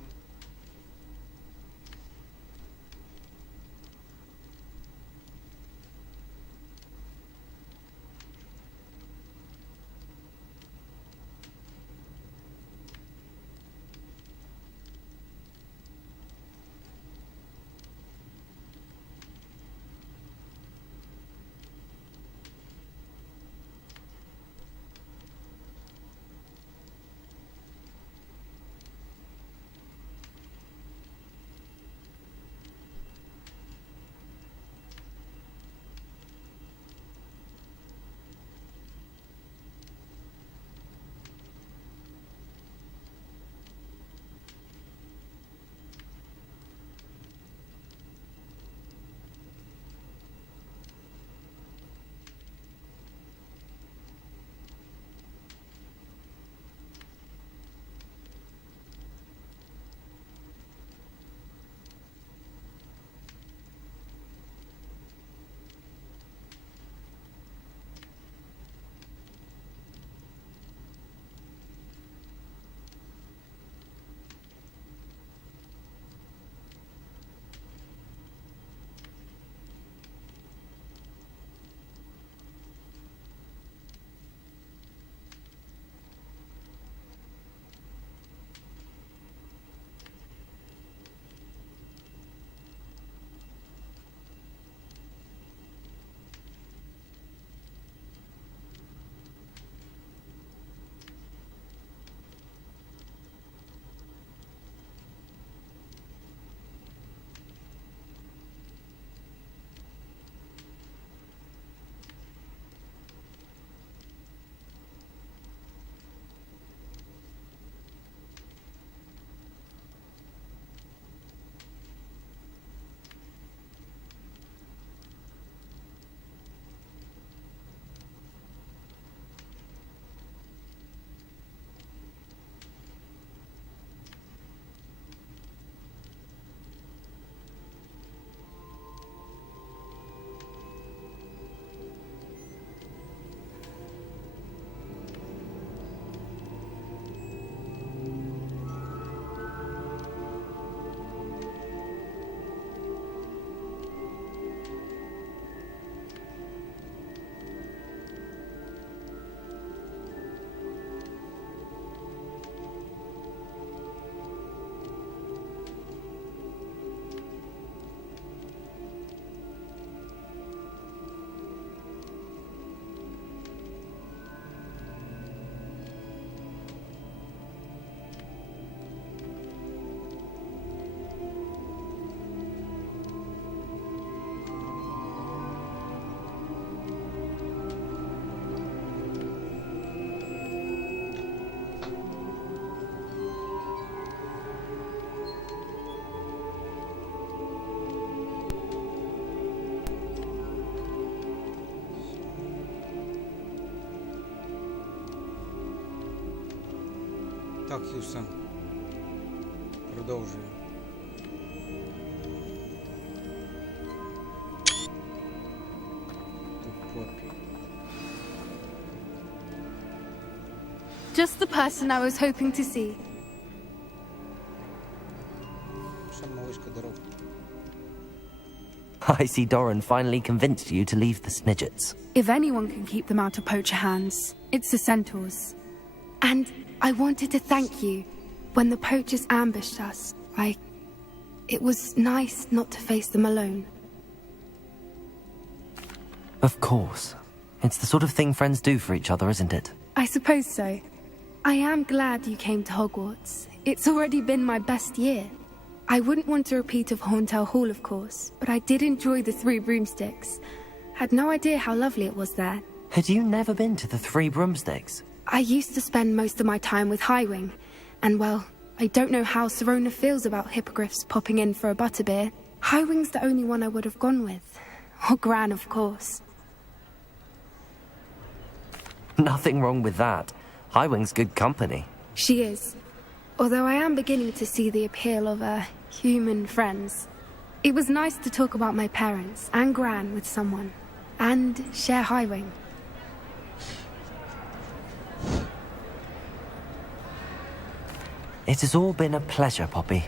Так, Хьюстон. Продовжуємо. Тут Поппі. Just the person I was hoping to see. Що, малышка, дорога? I see Doran finally convinced you to leave the Snidgets. If anyone can keep them out of poacher hands, it's the centaurs. And I wanted to thank you. When the poachers ambushed us, it was nice not to face them alone. Of course. It's the sort of thing friends do for each other, isn't it? I suppose so. I am glad you came to Hogwarts. It's already been my best year. I wouldn't want a repeat of Horntail Hall, of course, but I did enjoy the Three Broomsticks. Had no idea how lovely it was there. Had you never been to the Three Broomsticks? I used to spend most of my time with Highwing, and well, I don't know how Serona feels about hippogriffs popping in for a butterbeer. Highwing's the only one I would have gone with. Or Gran, of course. Nothing wrong with that. Highwing's good company. She is. Although I am beginning to see the appeal of, human friends. It was nice to talk about my parents and Gran with someone. And share Highwing. It has all been a pleasure, Poppy.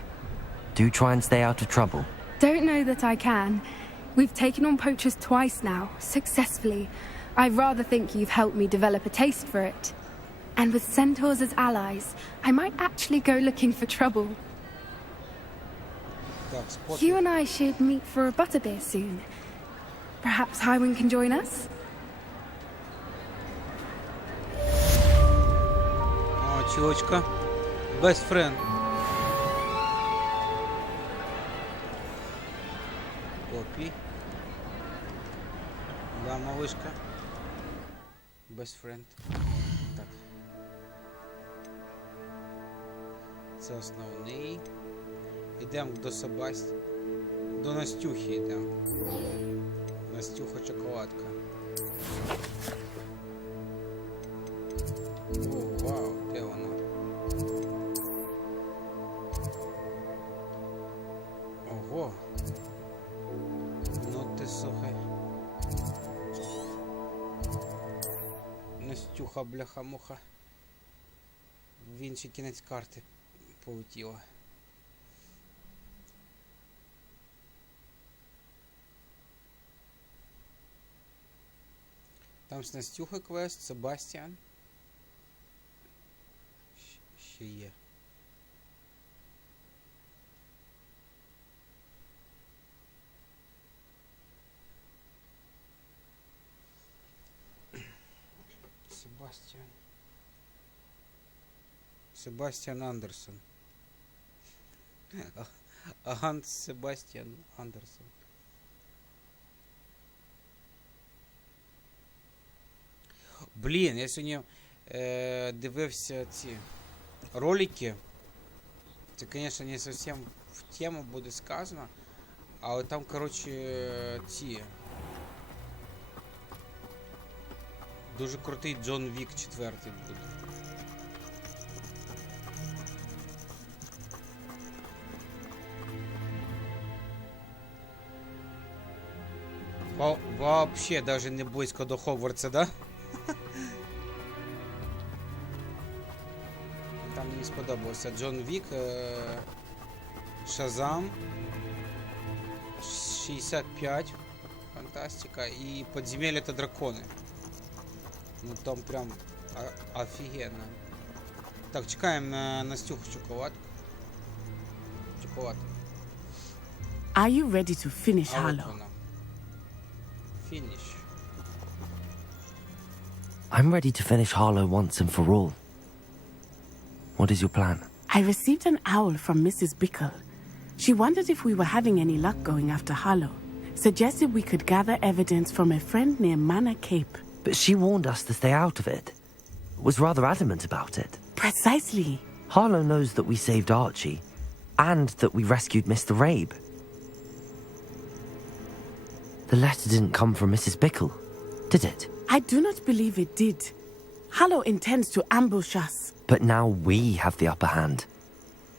Do try and stay out of trouble. Don't know that I can. We've taken on poachers twice now, successfully. I rather think you've helped me develop a taste for it. And with centaurs as allies, I might actually go looking for trouble. You and I should meet for a butterbeer soon. Perhaps Highwing can join us? О, чувачка. Best friend. Поппі. Да, малышка. Best friend. Так. Це основний. Ідемо до Себастьяна. До Настюхи йдемо. Настюха шоколадка. О, вау, де вона? Ого. Ну ти слухай. Настюха, бляха-муха. В інший кінець карти полетіла. Там з Настюхи квест, Себастьян. Ще є. Себастьян. Себастьян Андерсон. Агент Себастьян Андерсон. Блін, я сьогодні дивився ці ролики. Це, звісно, не зовсім в тему буде сказано. Але там, коротше, ці... Дуже крутий Джон Вік 4 буде. Вообще даже не близько до Хогвартса, да? Там мені сподобався Джон Вік, Шазам, 65, фантастика, і Подземелья та дракони. Ну там прям офігенно. Так, чекаємо на Настюху шоколадку. Шоколадку. Are you ready to finish Harlow? Finish. I'm ready to finish Harlow once and for all. What is your plan? I received an owl from Mrs. Bickle. She wondered if we were having any luck going after Harlow. Suggested we could gather evidence from a friend near Manor Cape. But she warned us to stay out of it. Was rather adamant about it. Precisely. Harlow knows that we saved Archie, and that we rescued Mr. Rabe. The letter didn't come from Mrs. Bickle, did it? I do not believe it did. Harlow intends to ambush us. But now we have the upper hand.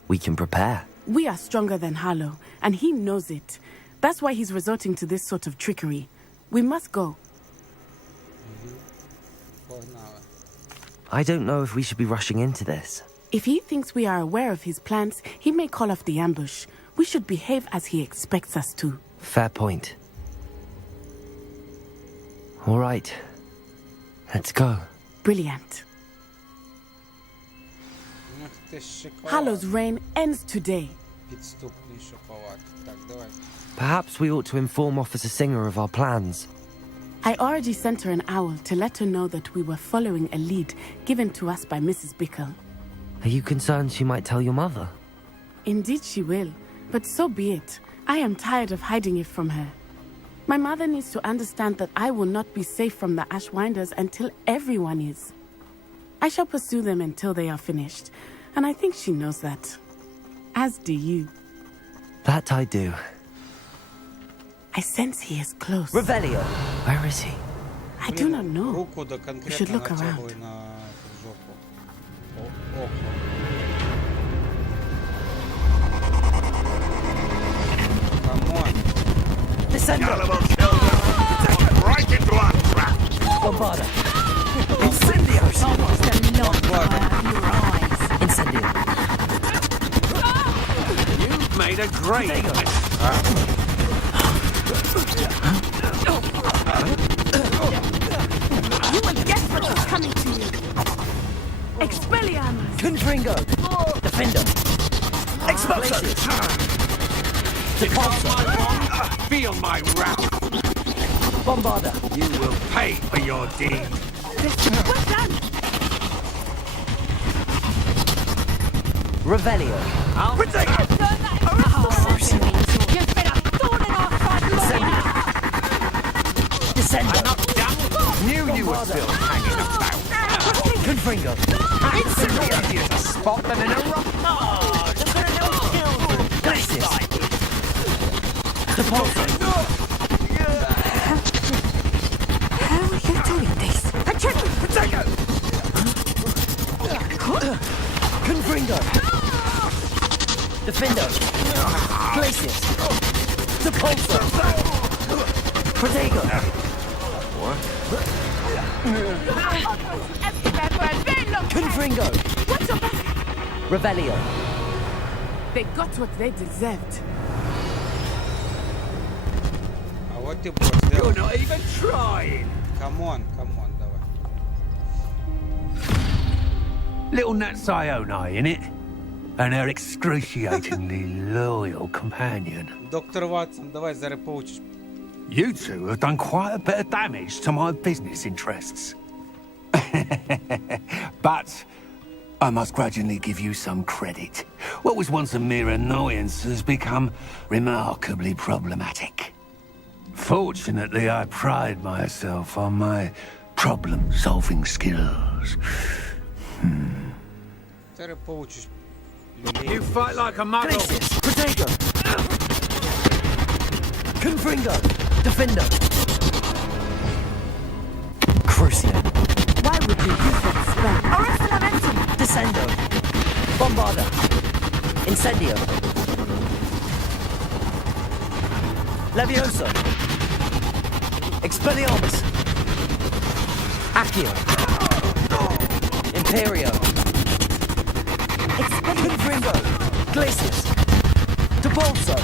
We can prepare. We are stronger than Harlow, and he knows it. That's why he's resorting to this sort of trickery. We must go. Погнали. I don't know if we should be rushing into this. If he thinks we are aware of his plans, he may call off the ambush. We should behave as he expects us to. Fair point. All right. Let's go. Brilliant. Ах ти ж шоколад. Harlow's reign ends today. Підступний шоколад. Так, давай. Perhaps we ought to inform Officer Singer of our plans. I already sent her an owl to let her know that we were following a lead given to us by Mrs. Bickle. Are you concerned she might tell your mother? Indeed she will, but so be it. I am tired of hiding it from her. My mother needs to understand that I will not be safe from the Ashwinders until everyone is. I shall pursue them until they are finished, and I think she knows that. As do you. That I do. I sense he is close. Revelio. Where is he? I do not know. Руку до We should конкретно look натягуй around. на жопу. Око. Камон. Gullible children! Take it right into our trap! Bombarda. Incendio. Incendio. You've made a great mess. You will guess what is coming to you. Expelliarmus. Confringo. Defender. Expulso. Feel my wrath. Bombarda. You will pay for your deed. Well done. Revelio. Descender. Knew you were still hanging about. Confringo. Easier to spot than in a rock. Glacius. Depulso. How are you doing this? Confringo. Defendo. Glacius. Depulso. Protego. Confringo. What's your back? Revelio. They got what they deserved. А вот ты босс, You're давай. not even trying. Камон, давай. Little Nat Ione, innit? And her excruciatingly loyal companion. Доктор Ватсон, давай зараз поучиш. You two have done quite a bit of damage to my business interests. But I must grudgingly give you some credit. What was once a mere annoyance has become remarkably problematic. Fortunately, I pride myself on my problem-solving skills. Зараз поучиш. You fight like a mother. Glacius. Protego. Confringo. Defender. Crucio. Why would you use that spell? Descendo. Bombarda. Incendio. Levioso. Expelliarmus. Accio. Imperio. Confringo. Glacius. Depulso.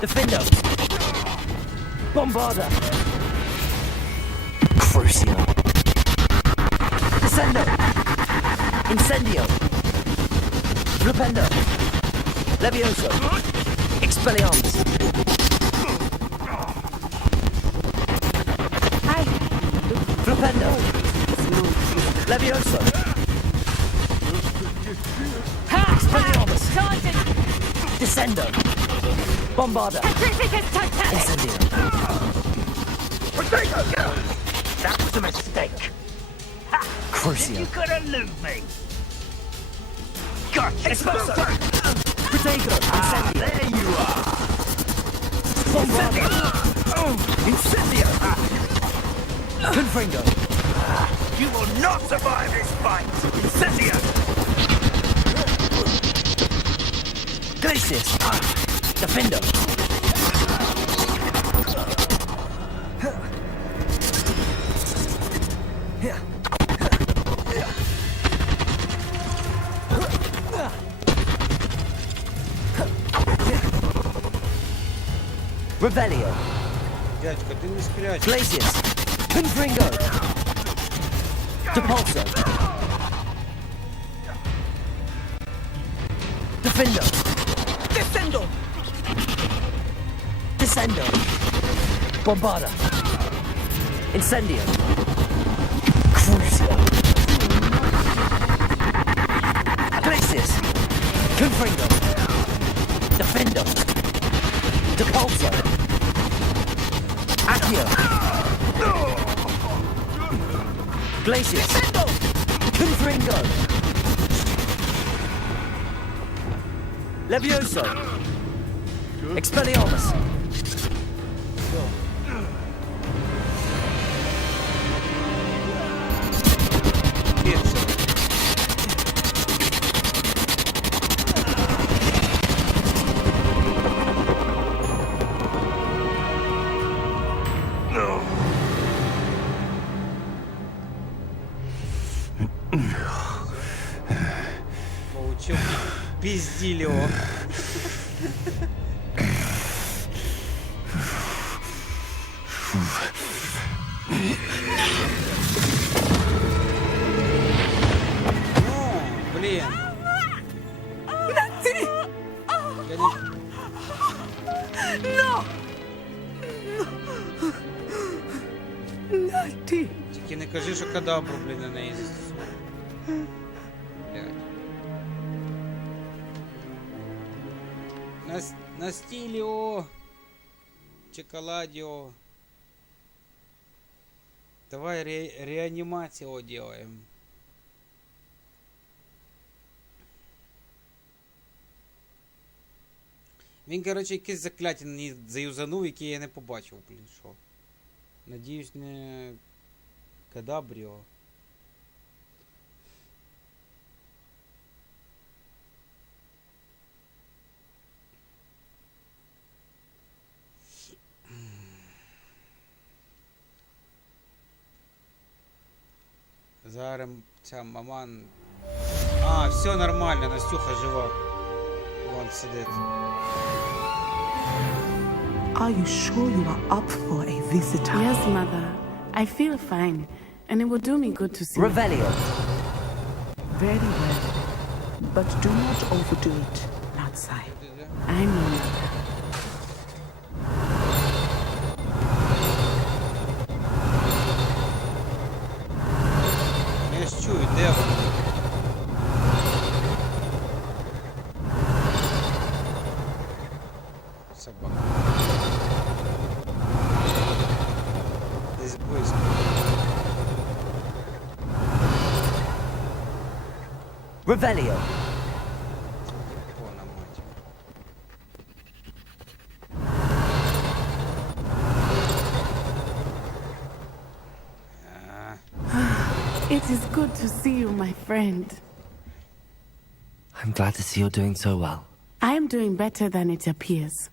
Defendo. Bombarda. Crucio. Descendo. Incendio. Flipendo. Levioso. Expelliarmus. Flipendo. Levioso. Expelliarmus. Descendo. Bombarda. Incendio. That was a mistake. Crucio. could elude me. Gotcha. Expulso. Protego. Incendio. There you are. Bombarda. Incendio. Confringo. You will not survive this fight. Incendio. Glacius! Defender! Revelio! Дядька, ти не спрячь. Glacius! Confringo! Depulso! Defender! Defendo! Descendo! Bombarda! Incendio! Crucio! Glacius! Confringo! Defendo! Depulso! Accio! Glacius! Confringo! Levioso! Expelliarmus! Перше. Получил пиздилио. Ну, блин. Я не- Тільки не кажи, що кадабру, блін, на неї застосував. Блядь. Настилио. Чоколадио. Давай реанимацию делаем. Він, короче, якесь закляття мені заюзанув, яке я не побачив, блін, що. Надіюсь, не Кадабріо. Зараз ця маман... А, все нормально, Настюха жива. Вон сидить. Are you sure you are up for a visitor? Yes, Mother. I feel fine, and it will do me good to see you. Revelio! Very well. But do not overdo it outside. I know, Mother. Я ж чую, де вона? Собака. Десь близько. Revelio! Вона, мать. It is good to see you, my friend. I'm glad to see you're doing so well. I am doing better than it appears.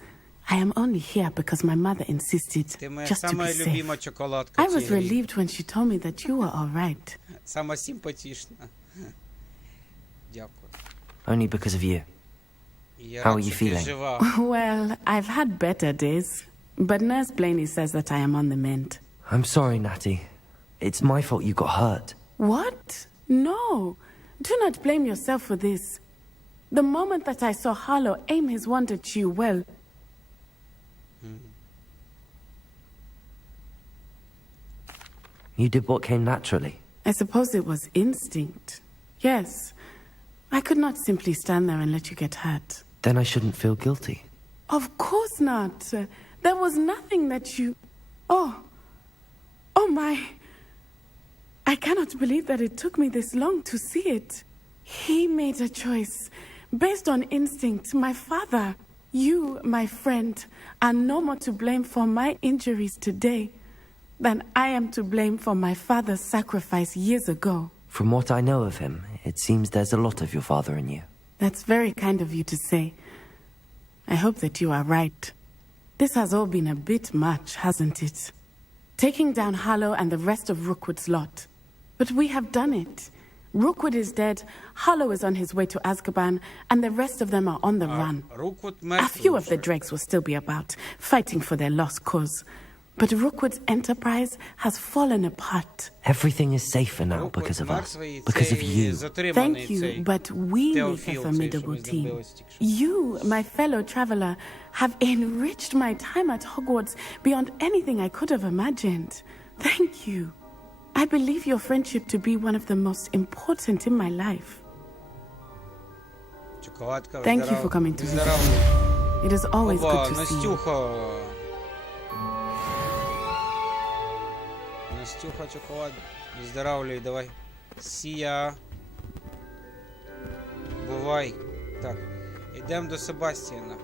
I am only here because my mother insisted Ти моя just to be сама safe. любима чоколадка. I was цієї. relieved when she told me that you were all right. Сама симпатична. Дякую. Only because of you. І я How рад, are you що ти feeling? жива. Well, I've had better days, but Nurse Blaney says that I am on the mend. I'm sorry, Natty. It's my fault you got hurt. What? No. Do not blame yourself for this. The moment that I saw Harlow aim his wand at you, well, You did what came naturally. I suppose it was instinct. Yes. I could not simply stand there and let you get hurt. Then I shouldn't feel guilty. Of course not. There was nothing that you... Oh. Oh my. I cannot believe that it took me this long to see it. He made a choice based on instinct. My father, you, my friend, are no more to blame for my injuries today than I am to blame for my father's sacrifice years ago. From what I know of him, it seems there's a lot of your father in you. That's very kind of you to say. I hope that you are right. This has all been a bit much, hasn't it? Taking down Harlow and the rest of Rookwood's lot. But we have done it. Rookwood is dead, Harlow is on his way to Azkaban, and the rest of them are on the run. Rookwood A мертвий few of the вже. dregs will still be about, fighting for their lost cause. But Rookwood's enterprise has fallen apart. Everything is safer now Rookwood because of us. мертвий, Because of цей you. затриманий Thank you, цей but we make a Теофіл, цей, що formidable ми з ним team. бились тільки що. You, my fellow traveler, have enriched my time at Hogwarts beyond anything I could have imagined. Thank you. I believe your friendship to be one of the most important in my life. Чоколадка, Thank you for coming to visit me. It is always Опа, good to see you. Настюха. Настюха, чоколад. Выздоравливай, давай. Сія. Бувай. Так. Йдемо до Себастьяна.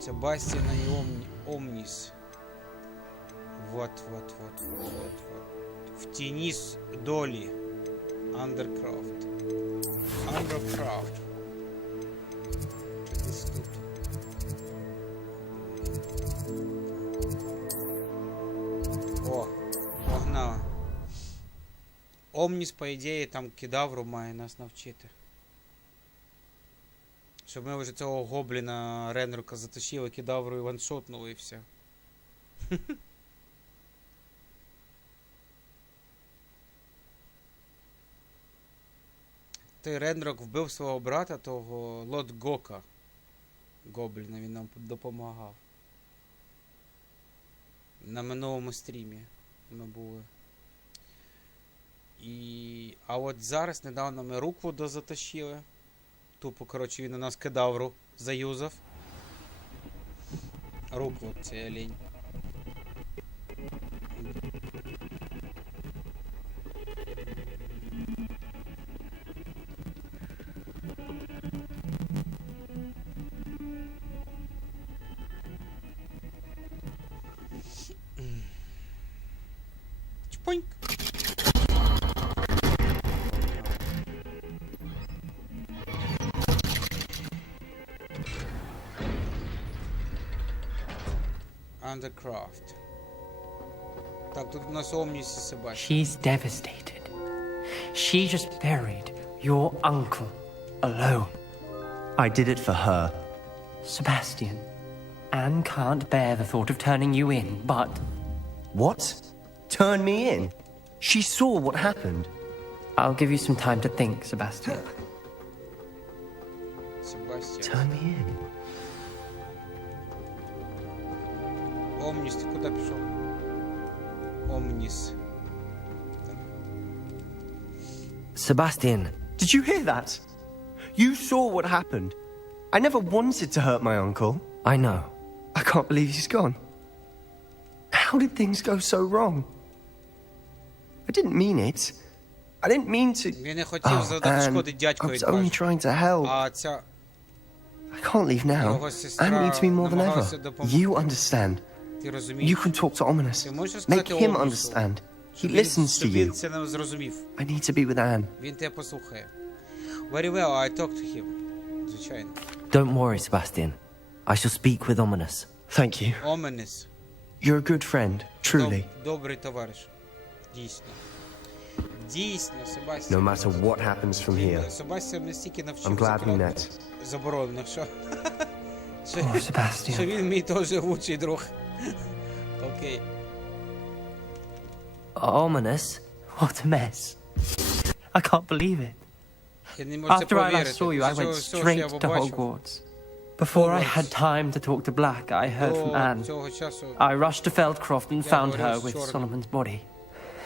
Себастьяна і Омніс. Вот. В тіні долі. Undercraft. Десь тут. О, погнали. Омніс, по ідеї, там кидавру має нас навчити. Щоб ми вже цього гобліна Ренрука затащили, кидавру і ваншотнули і все. Той Ренрок вбив свого брата, того Лот Гока. Гобліна, він нам допомагав. На минулому стрімі ми були. А от зараз недавно ми Руквуда затащили. Тупо, коротше, він у нас кидавру заюзав. Руквуд, цей олень. Чпоньк. Undercraft. Так, тут у нас Омніс і Себастьян. She's devastated. She just buried your uncle alone. I did it for her. Sebastian, Anne can't bear the thought of turning you in, but... What? Turn me in? She saw what happened. I'll give you some time to think, Sebastian. Себастьян. Turn me in? Омніс, ти куди пішов? Омніс. Sebastian, Did you hear that? You saw what happened. I never wanted to hurt my uncle. I know. I can't believe he's gone. How did things go so wrong? I didn't mean it. I didn't mean to... Він не хотів завдати шкоди I дядькові, was only бачу. trying to help. А ця... I can't leave now. Його сестра Anne needs me more than намагалася ever. допомогти. You understand. Ти You розумієш? can talk to Ominous. Ти можеш Make сказати him Омнісу, understand. He щоб listens to щоб він you. це не зрозумів. I need to be with Anne. Він тебе послухає. Very well, I talk to him. Звичайно. Don't worry, Sebastian. I shall speak with Ominous. Thank you. Оменес. You're a good friend, truly. Добрий товариш. Дійсно. Дійсно, Себастьян. No matter what happens from here, Себастьян настільки навчив I'm glad we заклятих met. заборонених, що... Oh, Sebastian. що він мій теж лучший друг. Окей. Ominous? What a mess. I can't believe it. Я не можу це After I last повірити. saw you, I Після went цього всього, що я straight to побачив, Hogwarts. Before I Hogwarts. had time to talk to Black, I heard from до Anne. цього часу I rushed to Feldcroft and Я found говорив her з with Чорним. Solomon's body.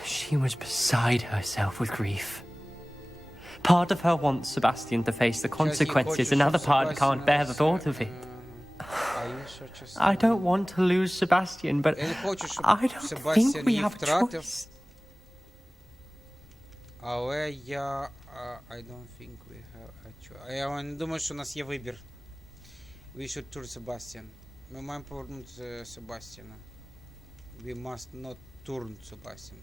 She was beside herself with grief. Part of her wants Sebastian to face the consequences, another part can't bear the thought of it. I don't want to lose Sebastian, but Я не хочу, щоб I don't Себастьян think we її have a втратив. choice. Але я... I don't think we have a choice. Я не думаю, що у нас є вибір. We should turn Sebastian. Ми маємо повернути Себастьяна. We must not turn Sebastian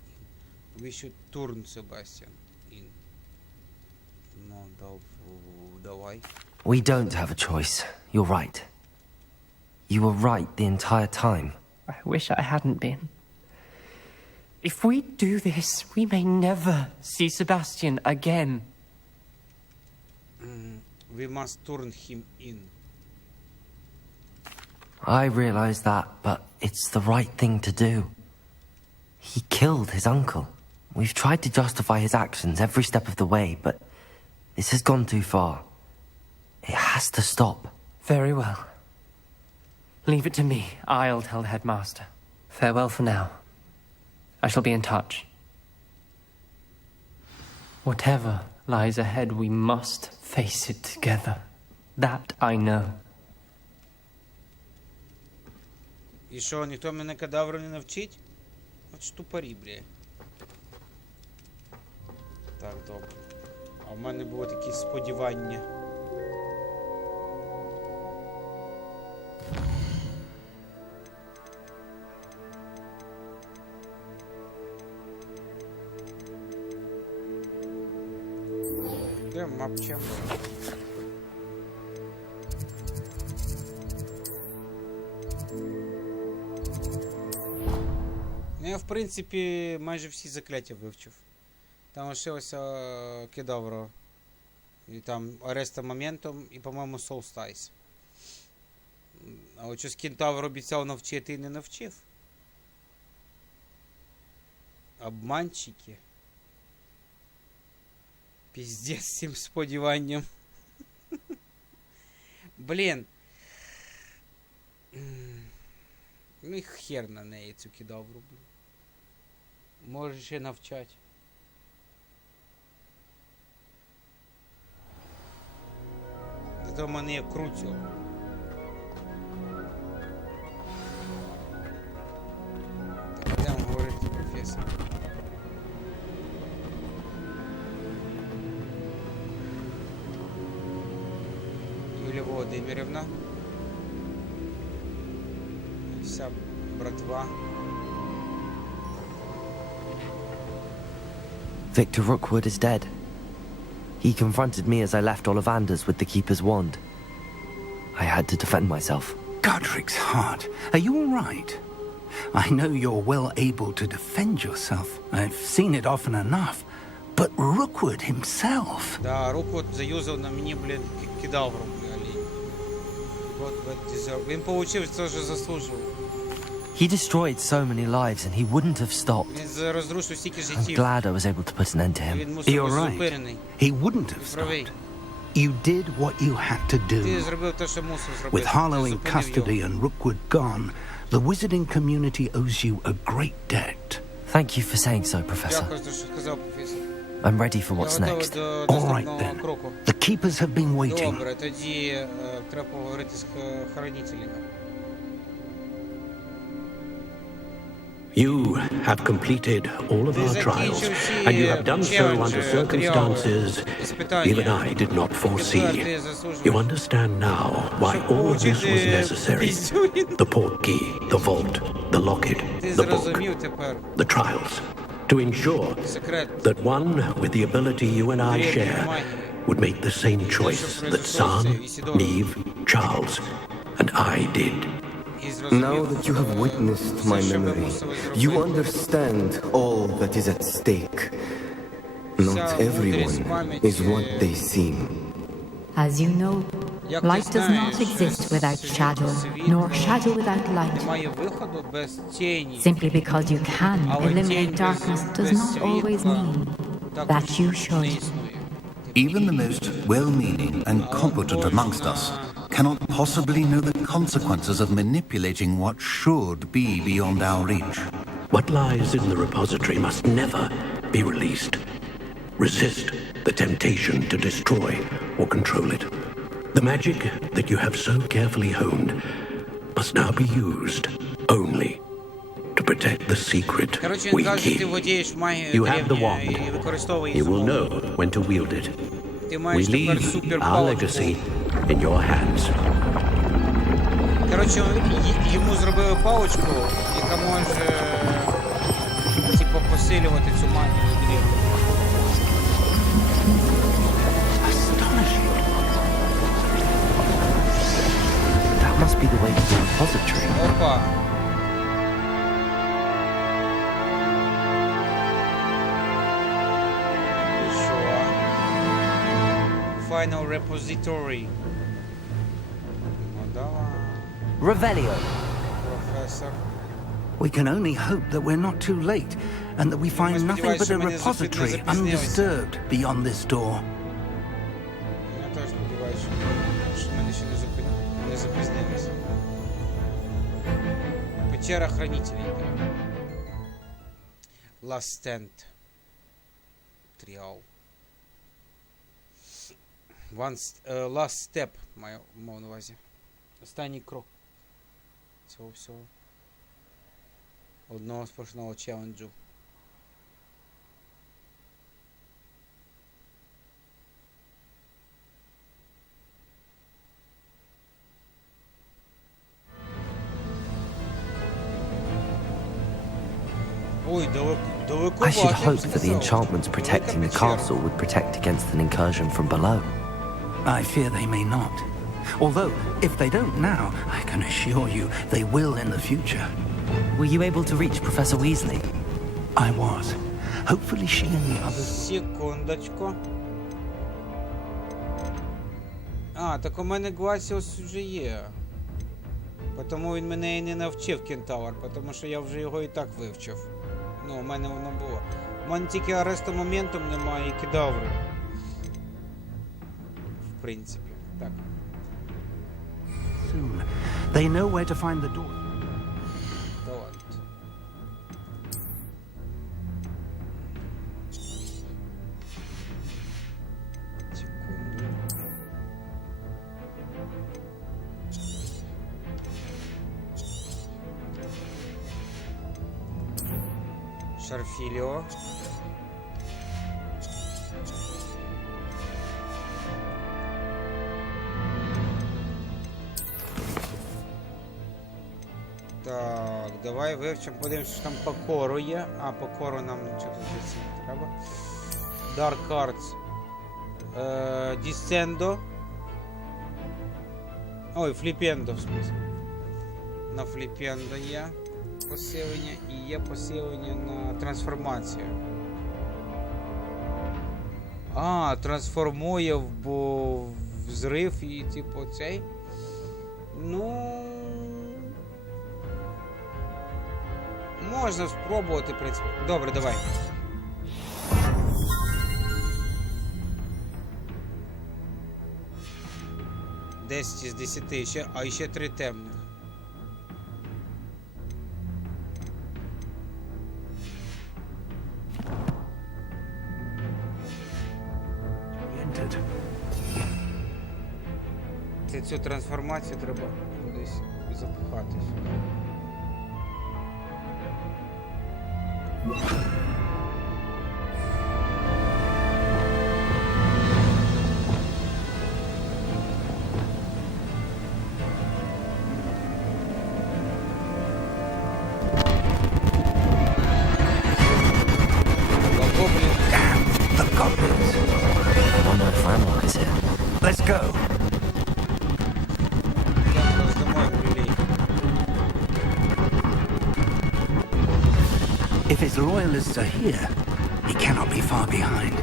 in. We should turn Sebastian in. Ну, давай. We don't have a choice. You're right. You were right the entire time. I wish I hadn't been. If we do this, we may never see Sebastian again. We must turn him in. I realize that, but it's the right thing to do. He killed his uncle. We've tried to justify his actions every step of the way, but this has gone too far. It has to stop. Very well. Leave it to me. I'll tell the headmaster. Farewell for now. I shall be in touch. Whatever lies ahead, we must face it together. That I know. І що, ніхто мене кадавру не навчить? От ж тупорі, бля. Так, добре. А в мене було такі сподівання. Де мапчем? Ну, я, в принципі, майже всі закляття вивчив. Там лишилося кедавро. І там ареста моментом і, по-моєму, Солстайс. А от щось кентавр обіцяв навчити і не навчив. Обманщики. Піздець з цим сподіванням. Блін. Ну і хер на неї цю кидавру, блін. Може ще навчать. Зато в мене є круцьо. Так, йдемо говорити, професор. Юлія Володимирівна. Вся братва. Victor Rookwood is dead. He confronted me as I left Ollivander's with the Keeper's wand. I had to defend myself. Godric's heart, are you all right? I know you're well able to defend yourself. I've seen it often enough. But Rookwood himself... Да, Rookwood заюзав на мені, блін, кидавру, блін. What deserve. Він получив, це вже заслужив. He destroyed so many lives and he wouldn't have stopped. Він розрушив стільки I'm життів. glad I was able to put an end to him. Він мусив бути зупинений. He wouldn't have stopped. You did what you had to do. Ти зробив те, що мусив зробити. With Harlow in custody and Rookwood gone, the wizarding community owes you a great debt. Thank you for saying so, Professor. Дякую, що сказав, професор. I'm ready for what's next. All right then. The keepers have been waiting. Добре, тоді треба поговорити з хранителями. You have completed all of our trials, and you have done so under circumstances even I did not foresee. You understand now why all of this was necessary. The portkey, the vault, the locket, the book, the trials, to ensure that one with the ability you and I share would make the same choice that Sam, Neve, Charles, and I did. Now that you have witnessed my memory, you understand all that is at stake. Not everyone is what they seem. As you know, light does not exist without shadow, nor shadow without light. Simply because you can eliminate darkness does not always mean that you should. Even the most well-meaning and competent amongst us cannot possibly know the consequences of manipulating what should be beyond our reach. What lies in the repository must never be released. Resist the temptation to destroy or control it. The magic that you have so carefully honed must now be used only to protect the secret we keep. You have the wand. You will know when to wield it. We leave our legacy in your hands. Коротше, йому зробили паличку, яка може, типу, посилювати цю магію в грі. be the way to the repository. Опа. Що? Final repository. Ну давай. Revelio. Професор. We can only hope that we're not too late, and that we find nothing but a repository undisturbed beyond this door. Я теж сподіваюся, що ми ще не запізнилися. Печера хранителей. Last Stand. Тріал. Last Step, маю на увазі. Останній крок цього всього. Одного сплошного челенджу. Ой, далеко. I should hope that the enchantments protecting the castle would protect against an incursion from below. I fear they may not. Although, if they don't now, I can assure you they will in the future. Were you able to reach Professor Weasley? I was. Hopefully she and the others... Секундочку. А, так у мене Гласіус вже є. Тому він мене і не навчив Кентавр, тому що я вже його і так вивчив. Ну, у мене воно було. У мене тільки Аресту Моментум немає і Кедаври. В принципі, так. Soon. They know where to find the door. Да ладно. Секунду. Шарфіліо. Так, давай вивчимо, подивимося, що там покору є. А, покору нам нічого тут звідси не треба. Dark Arts. Дісцендо. Ой, Фліпендо, в смысле. На Фліпендо є посилення і є посилення на трансформацію. А, трансформує в взрив і типу цей. Ну... Можна спробувати, в принципі. Добре, давай. 10 із 10, ще, а ще 3 темних. Це цю трансформацію треба кудись запихати. Let's go. If his loyalists are here, he cannot be far behind.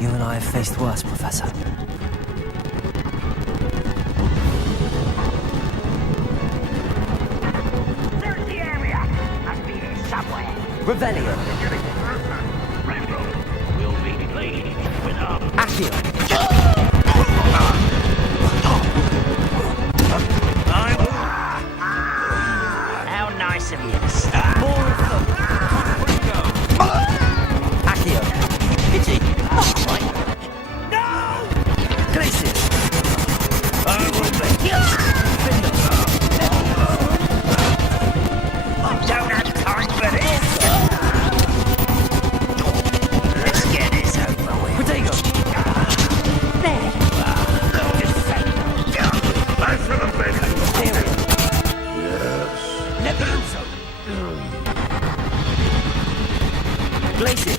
You and I have faced worse, Professor. Search the area! Must be here somewhere. Revelio. We'll be pleased with our... Accio. How nice of you to start. More of them. Accio. Itchy. No! Glacier. I will be. Don't have time for this. Let's get this over with. Potato. There. Just say. That's for the bed. Leperuso. Glacier.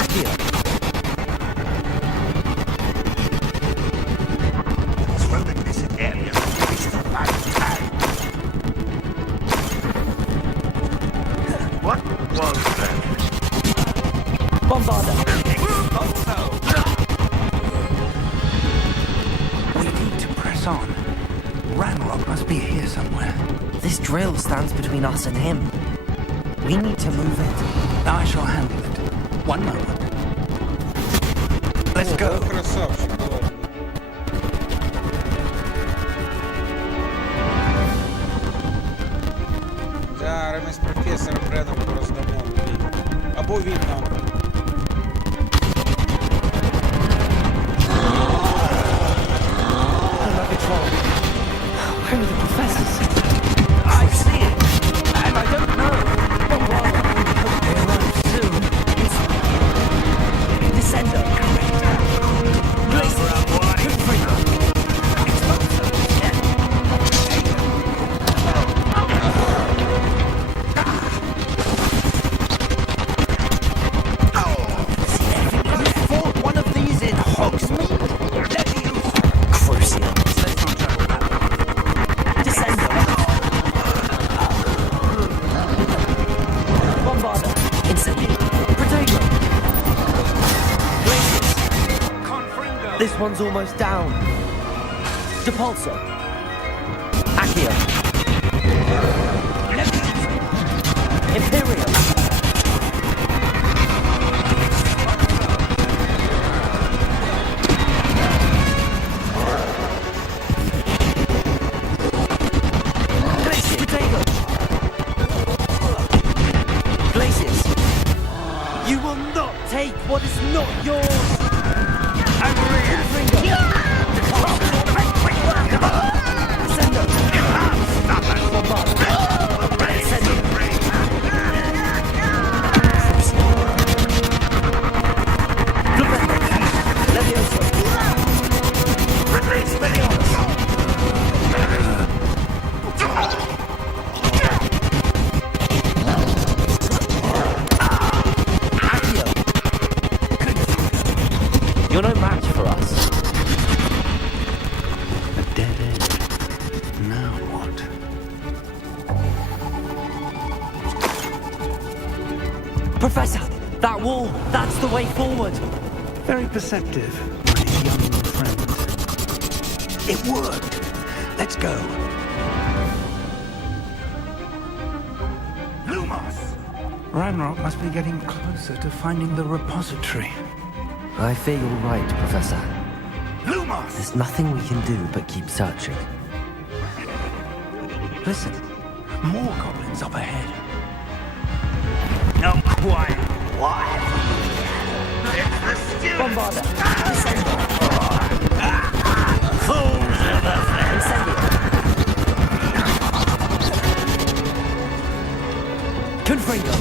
Accio. Throwing this in What was that? Bombarder! We need to press on. Ranrock must be here somewhere. This drill stands between us and him. We need to move it. I shall handle it. One moment. Let's go. Красавчик, давай. Зараз ми з професором Бреном роздамо. Або він нам. Where are the professors? I see it, and I don't know. But rather, we hope they arrive soon. Descender. Glacier. Confringo. Exposer. You fought one of these in Hogsmeade? Crucial. Descender. Bombarder. Incendio. Protego. Glaciers. This one's almost down. Depulso. Accio. Imperial. Glacier. Protego. Glaciers. You will not take what is not yours. You're no match for us. A dead end. Now what? Professor, that wall, that's the way forward. Very perceptive, my young friend. It worked. Let's go. Lumos! Ranrock must be getting closer to finding the repository. I fear you're right, Professor. Lumos! There's nothing we can do but keep searching. Listen, more goblins up ahead. Not quite. What? Bombarder. Fools of a Confringo.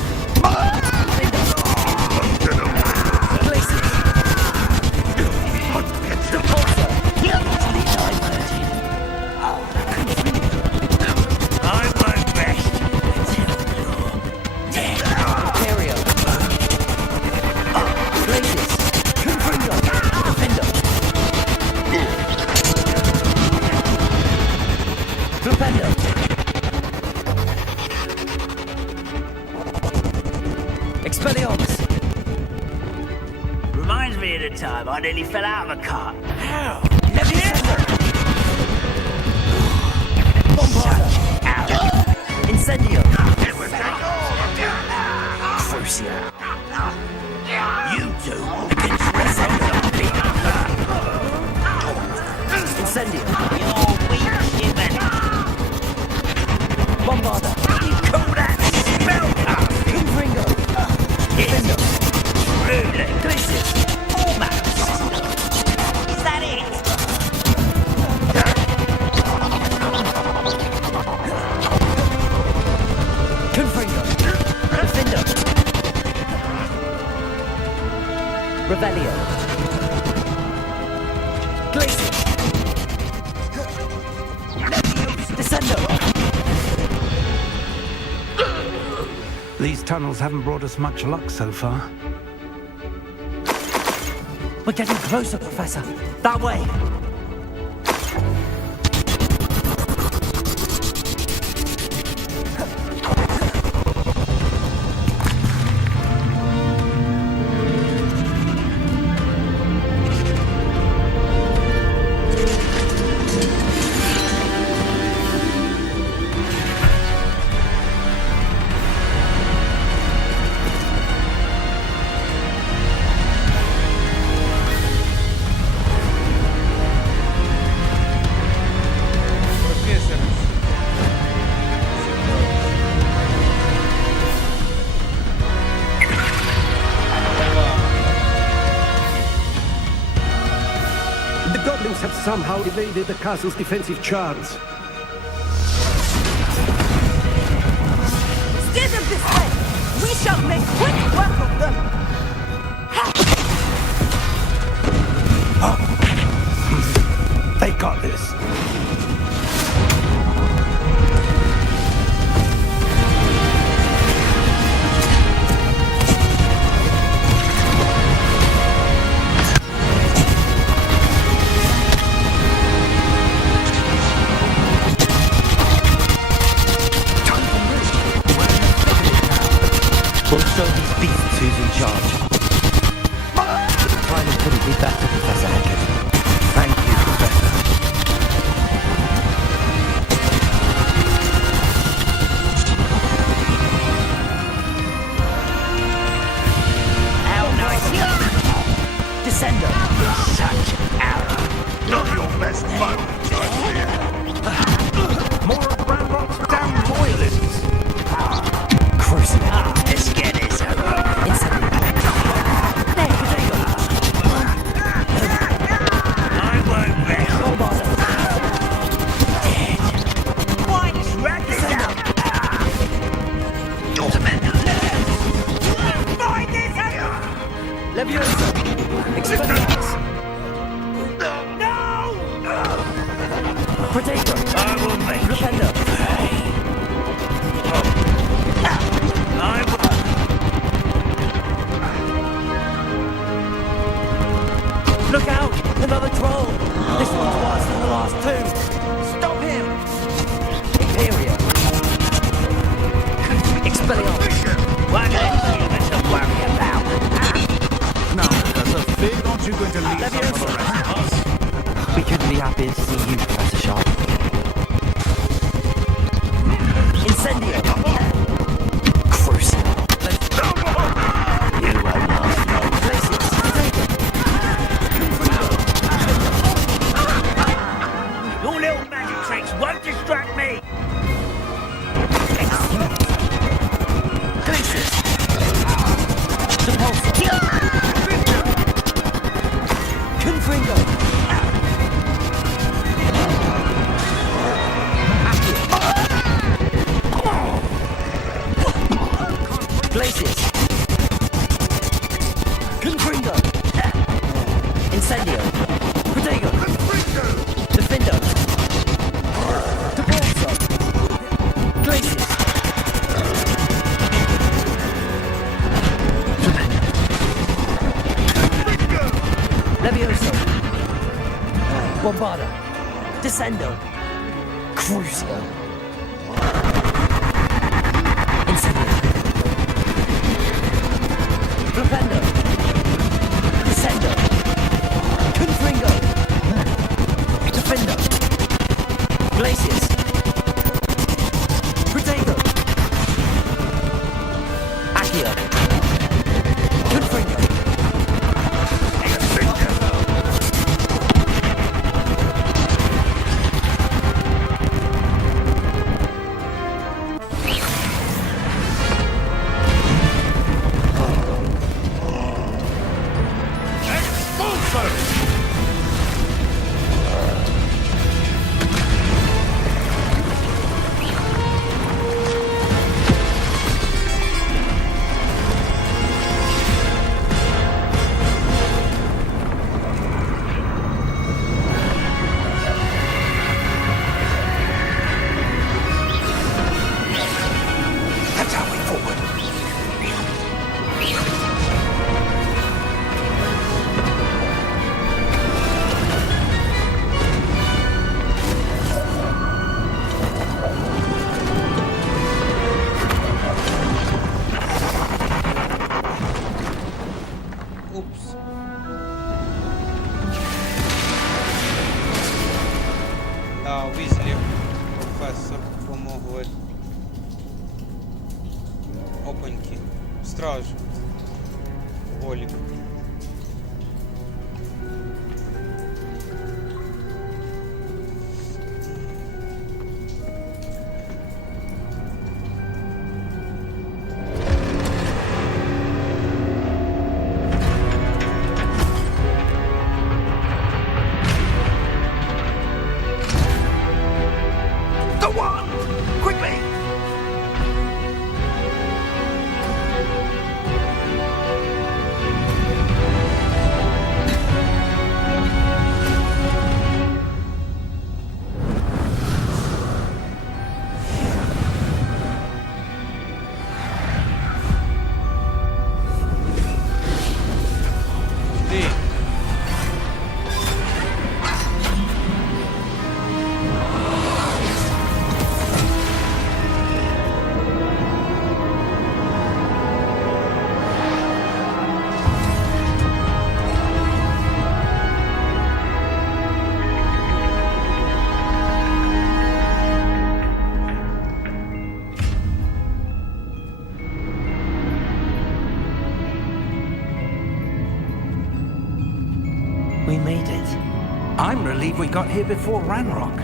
Reminds me of the time I nearly fell out of a cart. How? Bombarder. Incendio. Crucial. You two against Rowling. Incendio. You're weak, human. Bombarder. You call that spellcast? Confringo. Yes. Ruling. Glaciers. Almost. Is that it? Confringo. Defender. Revelio. Glacier. Descendo. These tunnels haven't brought us much luck so far. We're getting closer, Professor. That way. somehow evaded the castle's defensive charms. Steer them this way! We shall make quick work of them! They got this. We'll show these beasts who's in charge. The timing couldn't be better, Professor Hackett. Thank you, Professor. How nice! Descender! Such error! Not your best moment, I fear. More of Ranrock's damn loyalists. Crucible! Let's get this over. I won't let dead. Why drag this out? Find this out! Leviosa! Expelliarmus! No! Potato! I will make Defender! Look out! Another troll! This one's worse than the last two! Stop him! Imperia! Expelliarmus! One less human to worry about. Now, Professor, Fig, aren't you going to leave some for the rest of us? We couldn't be happier to see you, Professor Sharp. Incendio! Crucible! You will love no Glacius! Your little magic tricks won't distract me! Glacius! Sepulsa! Confringo! Glacius! Confringo! Incendio! Protego! Defendo! Sepulsa! Glacius! Levioso! Bombarda! Descendo! Crucio! Incendio! Flipendo! Descendo! Confringo! Defendo! Glacius! Protego! Accio! Confringo! Опаньки. Стражи. Голем. made it. I'm relieved we got here before Ranrock.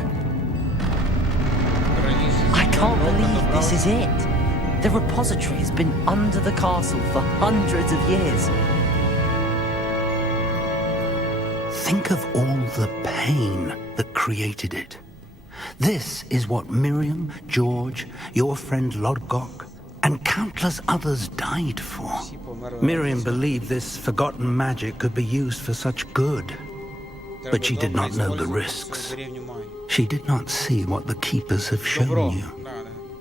I can't believe this is it. The repository has been under the castle for hundreds of years. Think of all the pain that created it. This is what Miriam, George, your friend Lodgok, and countless others died for. Miriam believed this forgotten magic could be used for such good. But she did not know the risks. She did not see what the Keepers have shown you.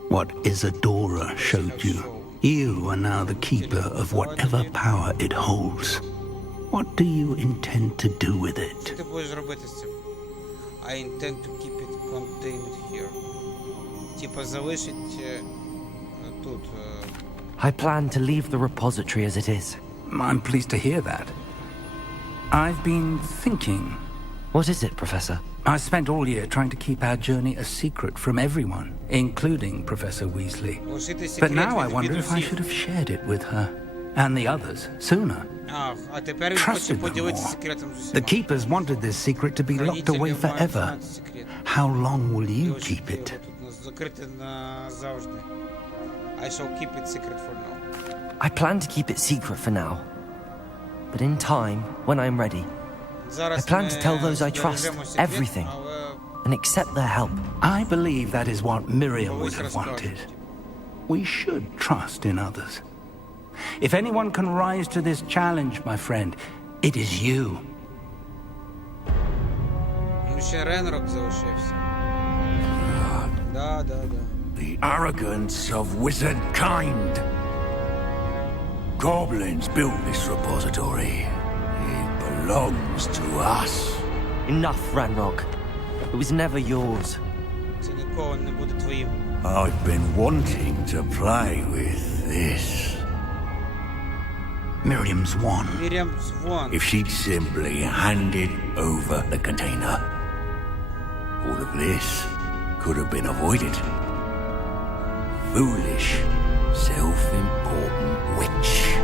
What Isadora showed you. You are now the Keeper of whatever power it holds. What do you intend to do with it? I intend to keep it contained here. Типа залишить тут. I plan to leave the repository as it is. I'm pleased to hear that. I've been thinking. What is it, Professor? I spent all year trying to keep our journey a secret from everyone, including Professor Weasley. But now I wonder if I should have shared it with her and the others sooner. Trusted them more. The Keepers wanted this secret to be locked away forever. How long will you keep it? I shall keep it secret for now. I plan to keep it secret for now. But in time, when I'm ready, I plan to tell those I trust everything and accept their help. I believe that is what Miriam would have wanted. We should trust in others. If anyone can rise to this challenge, my friend, it is you. The arrogance of wizard kind. Goblins built this repository. It belongs to us. Enough, Ranrock. It was never yours. I've been wanting to play with this. Miriam's won. If she'd simply handed over the container, all of this could have been avoided. Foolish, self-important witch.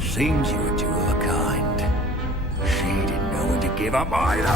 Seems you were two of a kind. She didn't know when to give up either.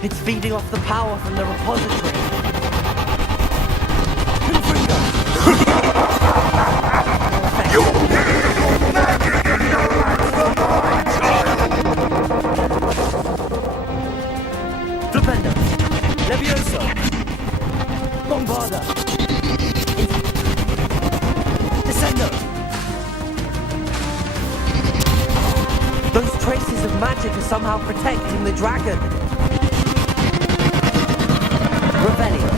It's feeding off the power from the repository. Flipendo. Levioso. Bombarda. Descendo. Those traces of magic are somehow protecting the dragon. Revelio.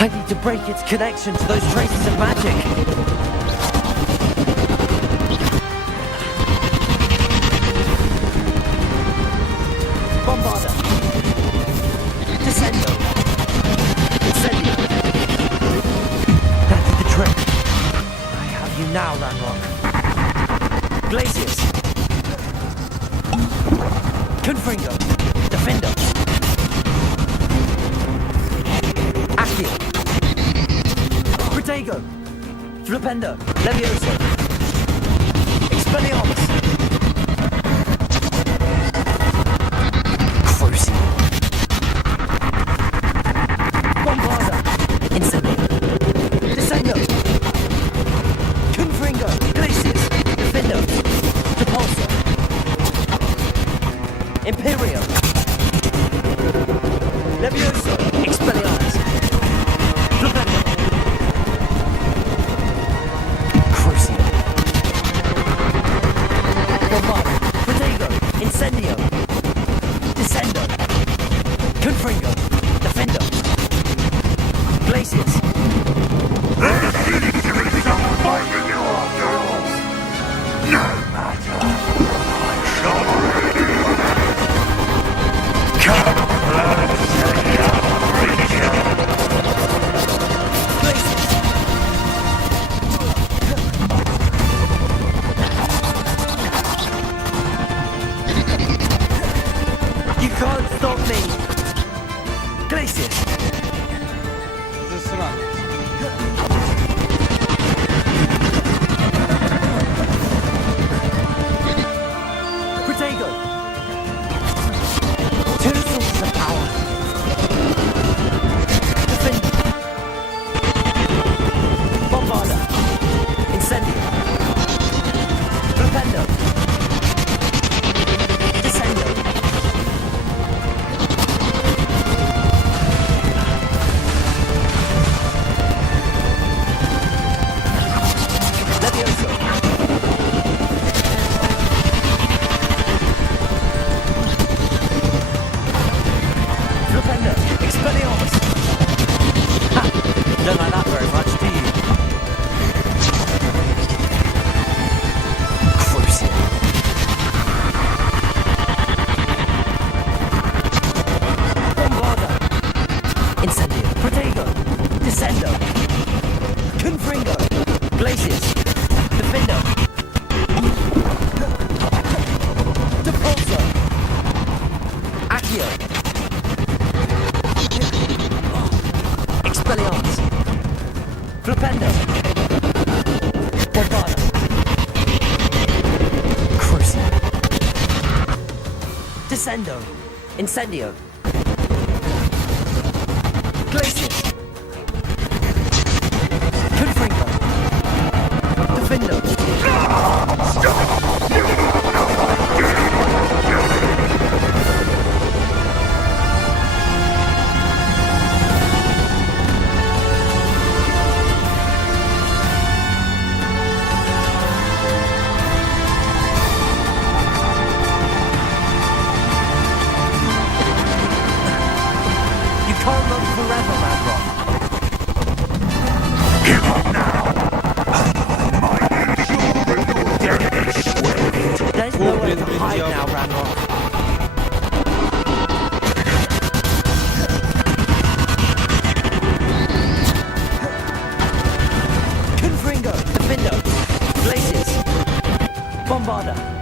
I need to break its connection to those traces of magic. Bombarda. Descendo. Incendio. That did the trick. I have you now, Ranrock. Glacius. Confringo. Defendo. Accio. Protego. Flipendo. Levioso. Expelliarmus. Crucible. Descendo. Incendio. Glacius. Confringo. Defendo.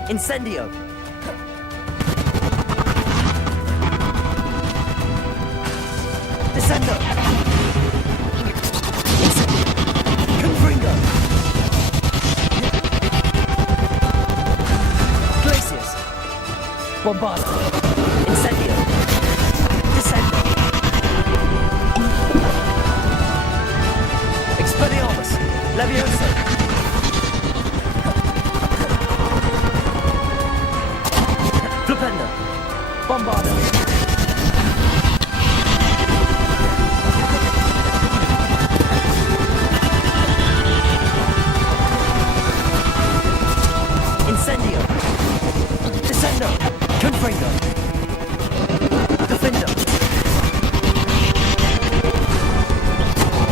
Incendio! Descendo! Confringo! Glacius! Bombarda! Incendio! Descendo! Expelliarmus! Levioso! Flipendo! Bombarda! Incendio! Descendo! Confringo! Defendo!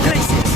Glacius!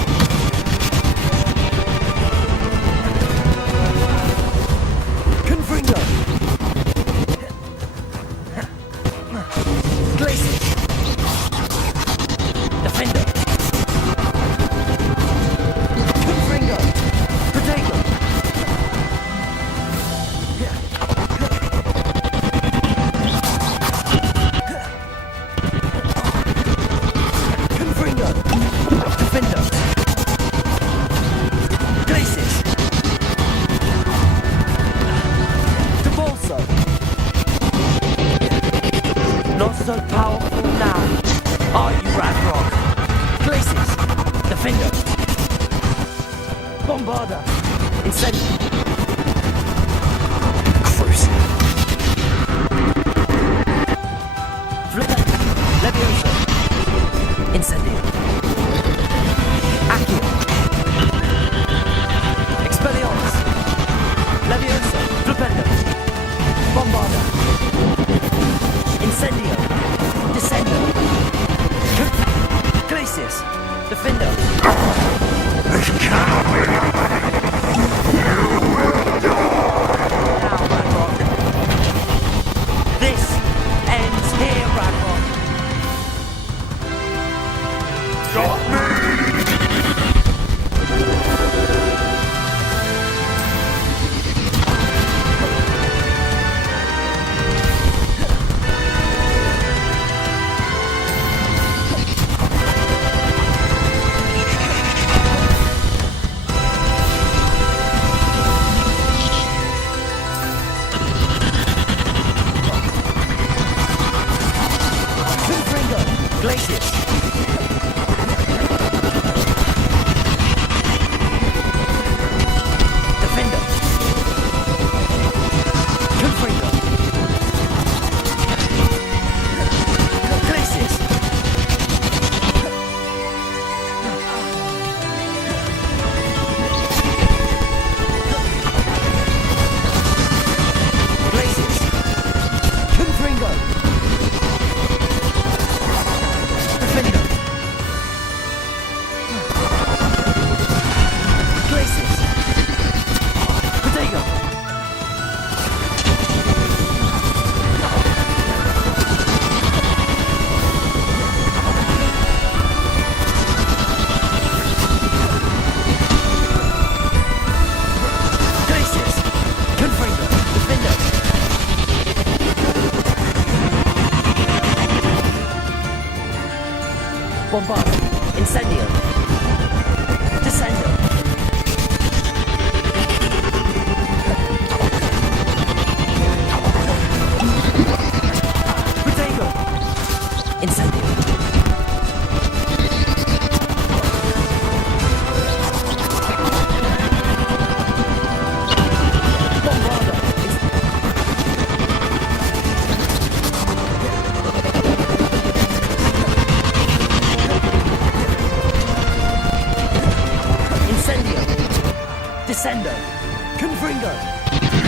Confringo!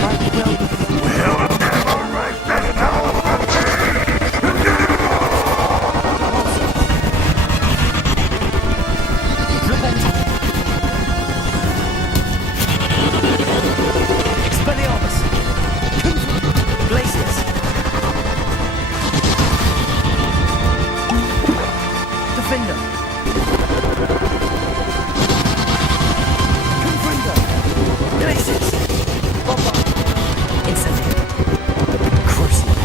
My will... We'll never raise this hell of a Expelliarmus! Glacius! Defender! Confringo! Glacius! Bomba! Incendio! Crucible!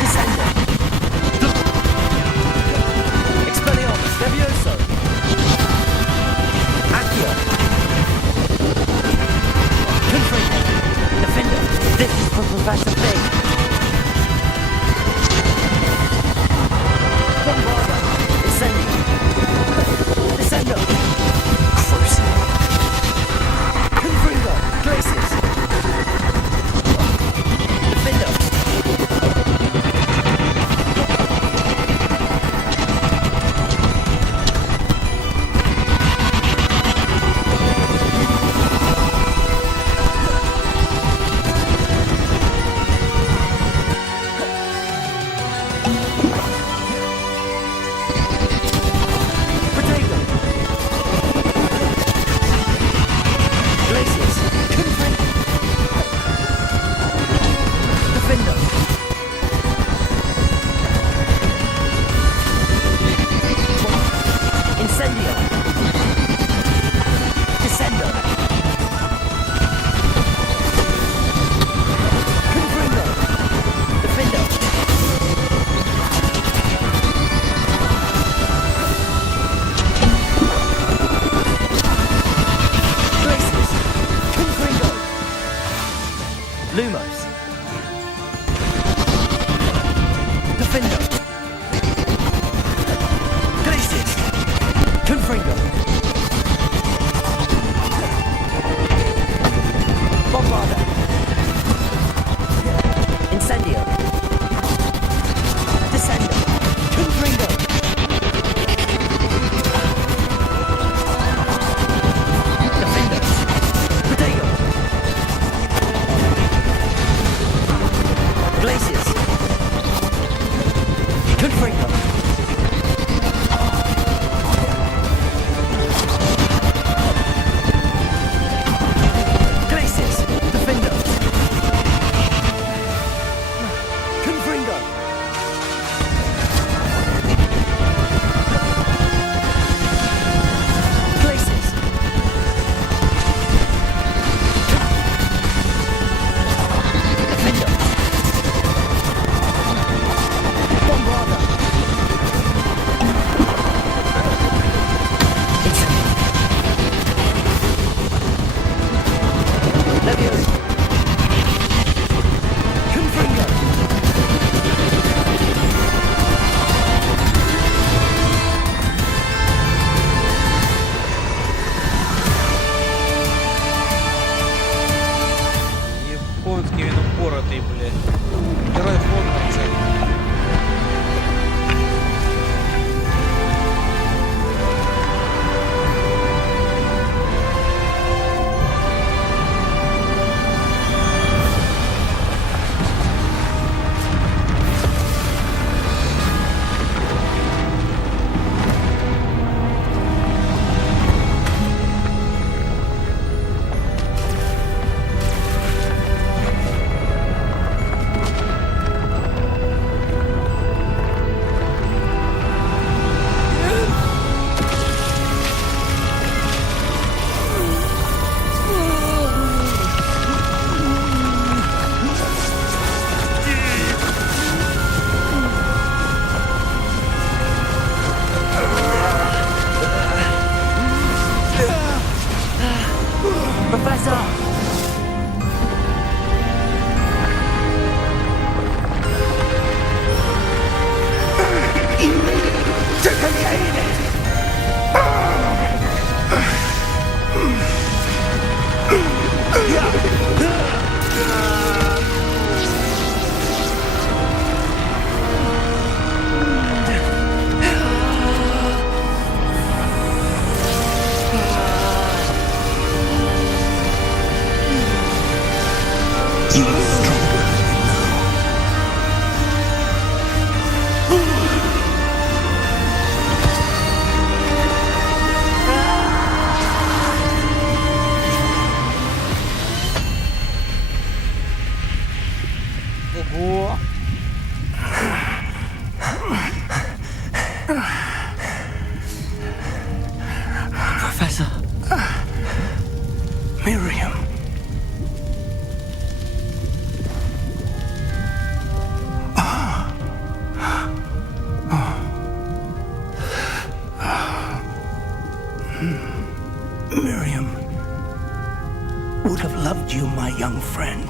Descender! Expelliarmus! Levioso! Accio! Confringo! Defender! This is for Professor Big! Bombarda! Incendio! Descendo! Crucible! Confringo! Glacius! Defender! Potato! Glacius! Confringo! Defender! Incendio! Descendo! Confringo! Defender! Glacius! Confringo! Lumos! Defender! Glacius! Confringo! Bombarda! Incendio! Descendo! Confringo! Defender! Potato! Glacius! Confringo! Glacius! Defender! Confringo! Glacius! Defender! Bombarda! Incendio! Levioso! Confringo! Японський він упоротий, блядь. Герой Хогвартса. would have loved you, my young friend.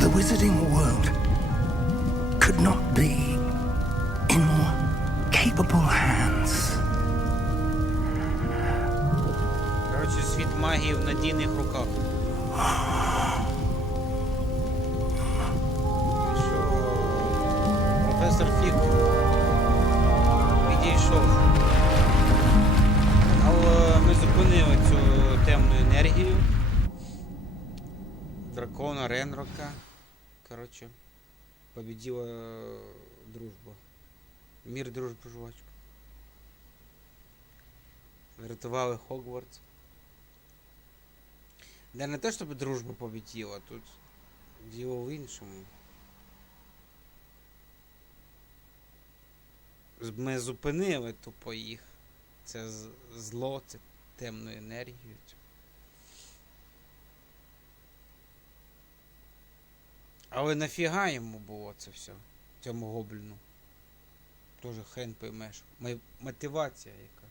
The wizarding world could not be in more capable hands. Коротше, світ магії в надійних руках. Що? Професор Фіг відійшов. Але ми зупинили цю темну енергію. Дракона Ренрока. Коротше, победила дружба. Мир, дружба, жвачка. Врятували Хогвартс. Да не те, щоб дружба победила, тут діло в іншому. Ми зупинили тупо їх. Це зло, це темну енергію. Але нафіга йому було це все? Цьому гобліну? Тоже хрен поймеш. Мотивація яка.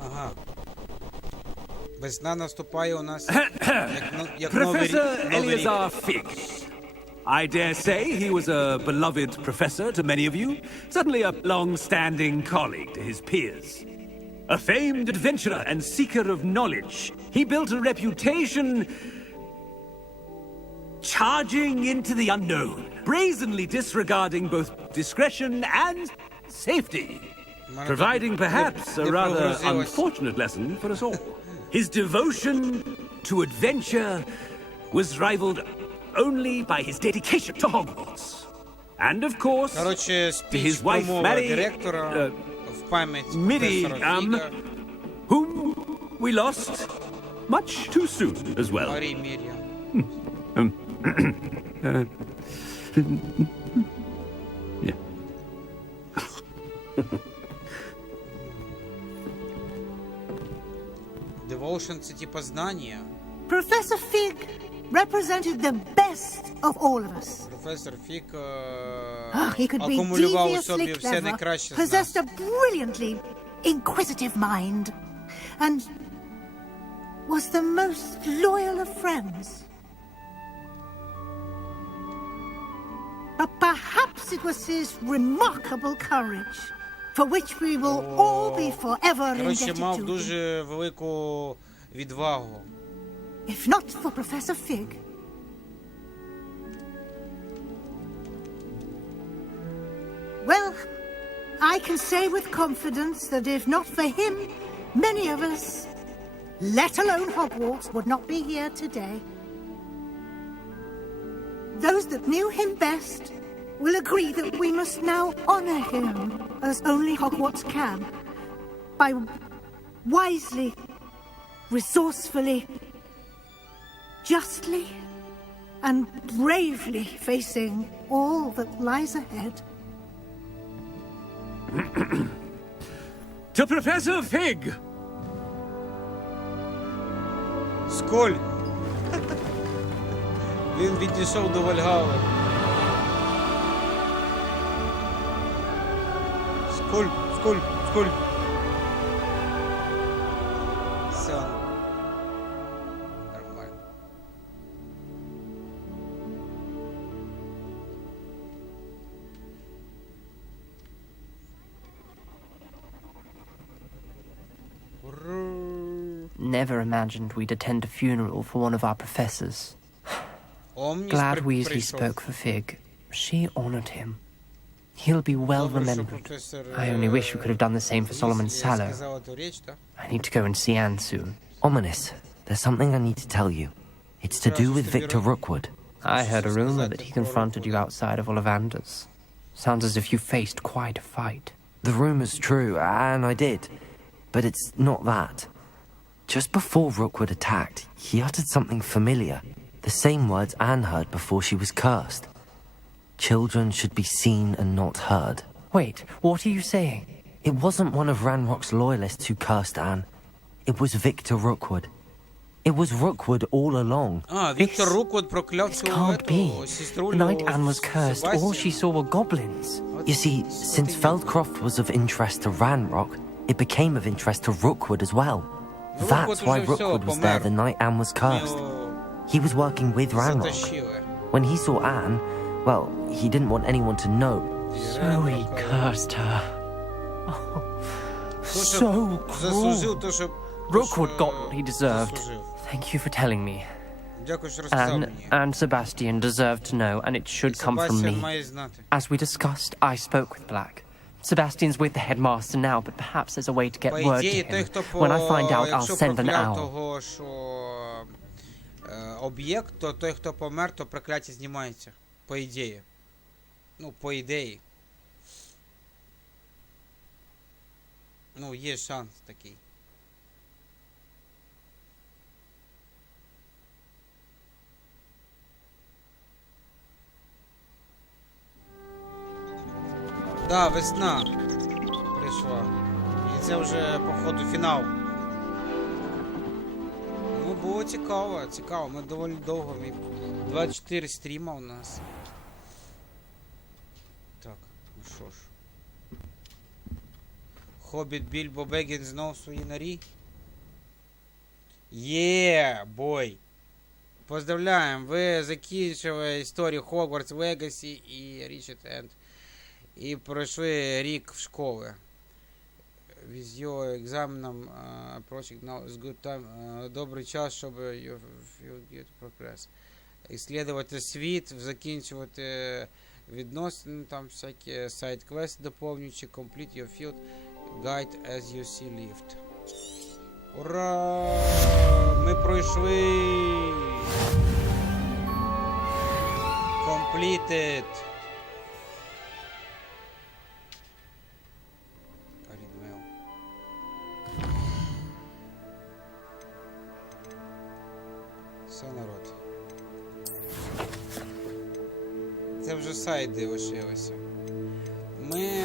Ага. Весна наступає у нас як Professor новий рік. Eleazar Fig. I dare say he was a beloved professor to many of you, certainly a long-standing colleague to his peers. A famed adventurer and seeker of knowledge, he built a reputation charging into the unknown, brazenly disregarding both discretion and safety, providing perhaps a rather unfortunate lesson for us all. His devotion to adventure was rivaled only by his dedication to Hogwarts. And of course, to his wife Miriam, whom we lost much too soon as well. Yeah. Devotion це типа знання. Professor Fig represented the best of all of us. Професор Фік He could be акумулював у deviously собі все clever, найкраще з possessed нас. a brilliantly inquisitive mind, and was the most loyal of friends. But perhaps it was his remarkable courage, for which we will all be forever Коротше, indebted мав to him. дуже велику відвагу. If not for Professor Fig, well, I can say with confidence that if not for him, many of us, let alone Hogwarts, would not be here today. Those that knew him best will agree that we must now honor him as only Hogwarts can, by wisely, resourcefully, justly, and bravely facing all that lies ahead. To Professor Fig! Сколь! Він відійшов до Вальгалли. Сколь, сколь, сколь. Все. Нормально. Never imagined we'd attend a funeral for one of our professors. Glad Weasley spoke for Fig. She honored him. He'll be well remembered. I only wish we could have done the same for Solomon Sallow. I need to go and see Anne soon. Ominous. There's something I need to tell you. It's to do with Victor Rookwood. I heard a rumor that he confronted you outside of Ollivander's. Sounds as if you faced quite a fight. The rumor's true, and I did. But it's not that. Just before Rookwood attacked, he uttered something familiar. The same words Anne heard before she was cursed. Children should be seen and not heard. Wait, what are you saying? It wasn't one of Ranrock's loyalists who cursed Anne. It was Victor Rookwood. It was Rookwood all along. Віктор Руквуд прокляв цю The night Anne was cursed, all she saw were goblins. You see, since Feldcroft was of interest to Ranrock, it became of interest to Rookwood as well. That's why Rookwood was there the night Anne was cursed. He was working with Ranrock. When he saw Anne, well, he didn't want anyone to know. So he cursed her. Oh, so cruel. Rookwood got what he deserved. Thank you for telling me. Anne and Sebastian deserve to know, and it should come from me. As we discussed, I spoke with Black. Sebastian's with the headmaster now, but perhaps there's a way to get word to him. When I find out, I'll send an owl. Об'єкт, то той, хто помер, то прокляття знімається. По ідеї. Ну, по ідеї. Ну, є шанс такий. Да, весна прийшла. І це вже, походу, фінал. Ну, було цікаво, цікаво. Ми доволі довго. 24 стріма у нас. Так, ну що ж. Хобіт Більбо Беггінс знов свої норі. Є, бой! Поздравляємо, ви закінчили історію Hogwarts Legacy і Richard End. І пройшли рік в школи. With your exam approaching now is good time. Добрий час, щоб you get progress. Ісследувати світ, закінчувати відносини, там всякі сайт-квести доповнюючи, complete your field guide as you see lived. Ура! Ми пройшли! Completed! Все, народ. Це вже сайди лишилися. Ми,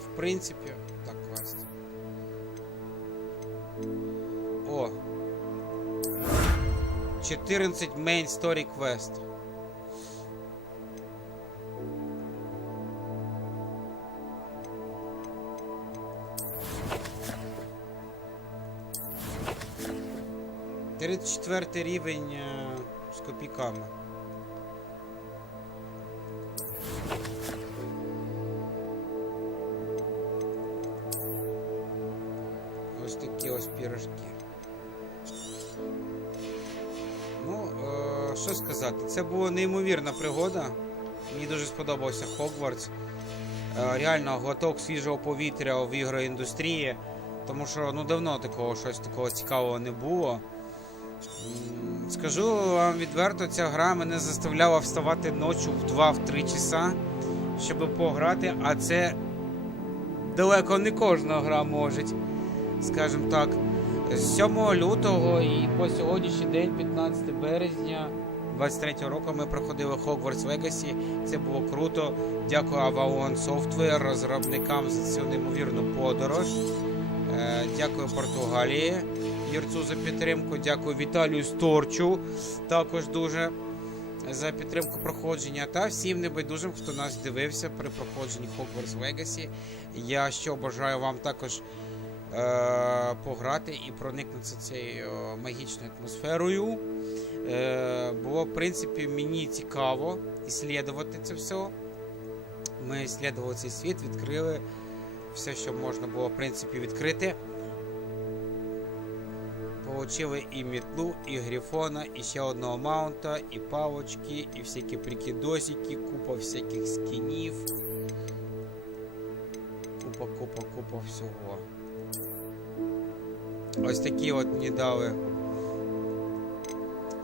в принципі... Так, квест. О! 14 main story quest. Четвертий рівень з копійками. Ось такі ось пірожки. Ну, що сказати, це була неймовірна пригода. Мені дуже сподобався Hogwarts. Реально глоток свіжого повітря в ігроіндустрії. Тому що, ну, давно щось такого цікавого не було. Скажу вам відверто, ця гра мене заставляла вставати ночі в 2-3 часа, щоб пограти, а це далеко не кожна гра може, скажімо так. З 7 лютого і по сьогоднішній день, 15 березня 23 року, ми проходили Hogwarts Legacy. Це було круто. Дякую Avalanche Software, розробникам за цю неймовірну подорож. Дякую Португалії, Юрцу за підтримку, дякую Віталію Сторчу, також дуже за підтримку проходження, та всім небайдужим, хто нас дивився при проходженні Hogwarts Legacy. Я що бажаю вам також пограти і проникнутися цією магічною атмосферою. Було, в принципі, мені цікаво іслідувати це все. Ми іслідували цей світ, відкрили все, що можна було, в принципі, відкрити. Получили і мітлу, і грифона, і ще одного маунта, і палочки, і всякі прикидосики, купа всяких скінів. Купа всього. Ось такі от мені дали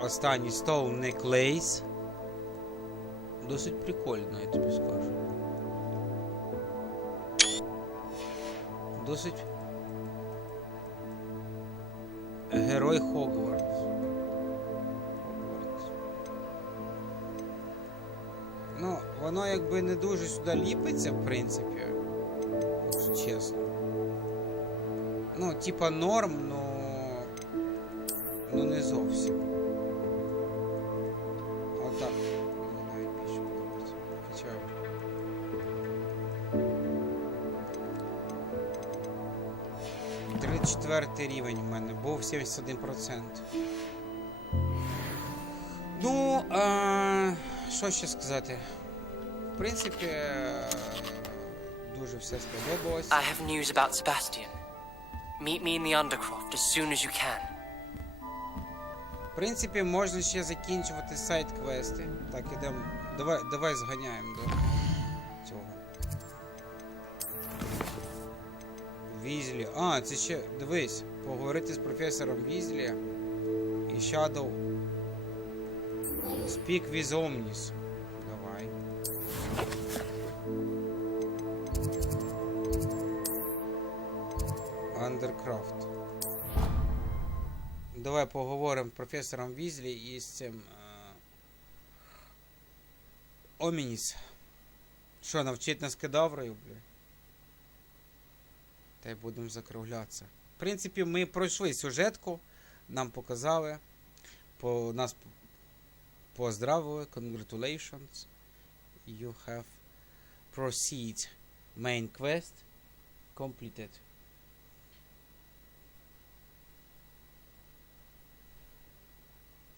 останній Stone Necklace. Досить прикольно, я тобі скажу. Досить герой Хогвартс. Ну, воно якби не дуже сюди ліпиться, в принципі. якщо чесно. Ну, типа норм, ну не зовсім. Отак. Мені навіть більше подобається. Хоча... Четвертий рівень в мене був 71%. Ну, що ще сказати? В принципі, дуже все сподобалось. I have news about Sebastian. Meet me in the Undercroft as soon as you can. В принципі, можна ще закінчувати сайд-квести. Так, ідемо. Давай зганяємо до цього. Візлі. А, це ще, дивись, поговорити з професором Візлі і Shadow. Speak with Omnis. Давай. Undercroft. Давай поговоримо з професором Візлі і з цим Омніс. Що, навчить нас кедаврою, бля? Та й будемо закруглятися. В принципі, ми пройшли сюжетку, нам показали, нас поздравили, congratulations, you have proceed main quest completed.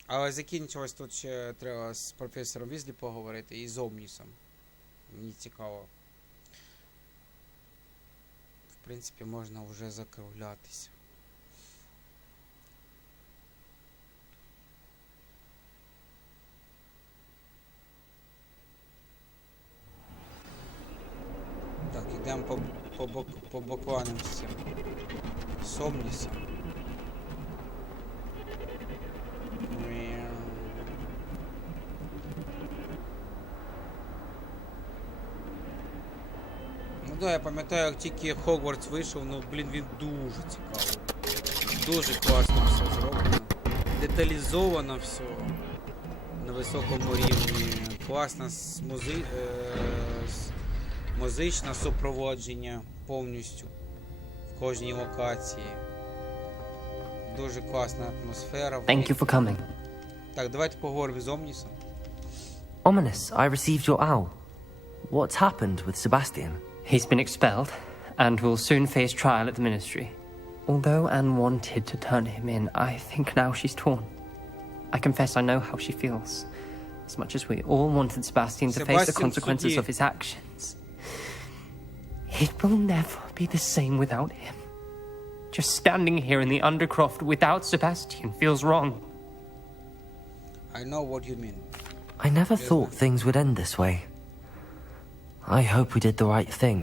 Але закінчилось тут ще треба з професором Візлі поговорити і з Омнісом. Мені цікаво. В принципі, можна вже закруглятися. Так, ідемо по бакланам з цим. З Омнісом. Ну да, я пам'ятаю, як тільки Hogwarts вийшов, ну, блін, він дуже цікавий. Дуже класно все зроблено. Деталізовано все. На високому рівні. Класно музичне супроводження повністю в кожній локації. Дуже класна атмосфера. Thank you for coming. Так, давайте поговоримо з Омнісом. Ominous, I received your owl. What's happened with Sebastian? He's been expelled, and will soon face trial at the Ministry. Although Anne wanted to turn him in, I think now she's torn. I confess I know how she feels. As much as we all wanted Sebastian to face the consequences of his actions. It will never be the same without him. Just standing here in the Undercroft without Sebastian feels wrong. I know what you mean. I never thought things would end this way. I hope we did the right thing.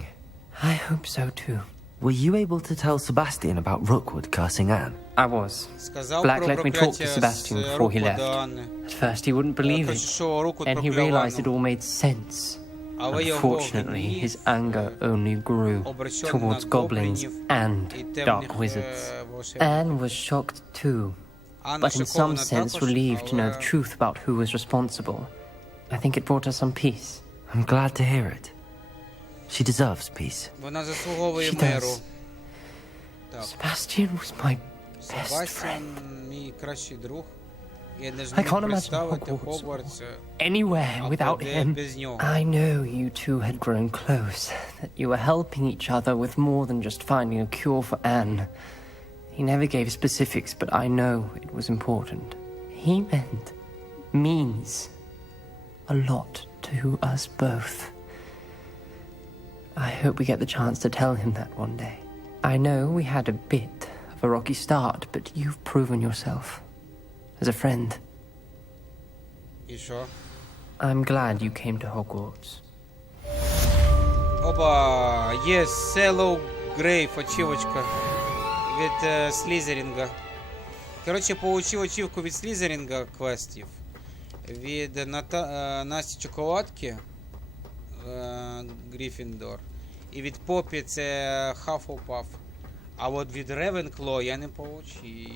I hope so too. Were you able to tell Sebastian about Rookwood cursing Anne? I was. Black let me talk to Sebastian before he left. At first he wouldn't believe it. Then he realized it all made sense. Unfortunately, his anger only grew towards goblins and dark wizards. Anne was shocked too, but in some sense relieved to know the truth about who was responsible. I think it brought her some peace. I'm glad to hear it. She deserves peace. She does. Sebastian was my best friend. I can't imagine Hogwarts anywhere without him. I know you two had grown close, that you were helping each other with more than just finding a cure for Anne. He never gave specifics, but I know it was important. He means a lot to us both. I hope we get the chance to tell him that one day. I know we had a bit of a rocky start, but you've proven yourself as a friend. You sure? I'm glad you came to Hogwarts. Опа, є Село Грейф, ачівочка від Слізерінга. Коротше, получив ачівку від Слізерінга квестів. Від Насті Чоколадки Гриффіндор. І від Попі це ХафлПаф. А от від Ревенкло я не получив.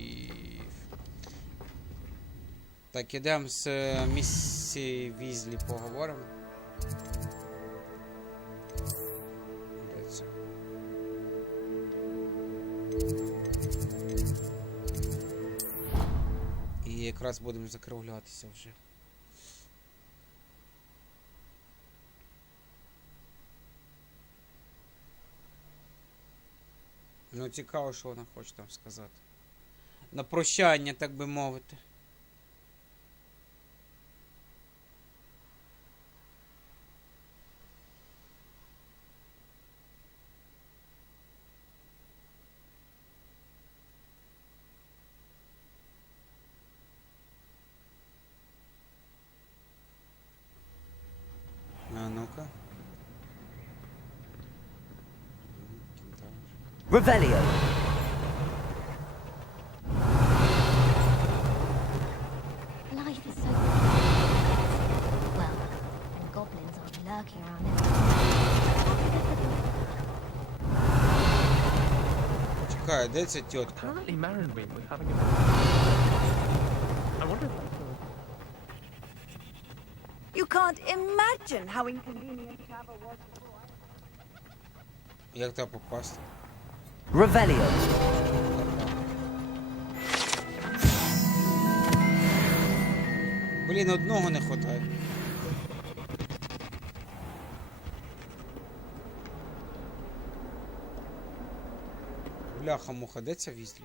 Так, ідемо з місії Візлі поговоримо. Де це? І якраз будемо закруглятися вже. Ну, цікаво, що вона хоче там сказати. На прощання, так би мовити. А ну-ка. Revelio. Life is so well, and goblins aren't lurking around everywhere. Чекай, де ця тітка? Apparently Marinwing was having a I wonder if that's You can't imagine how inconvenient travel was before. Як туди попасти? Revelio. Блін, одного не хватає. Бляха-муха, де ця Візлі?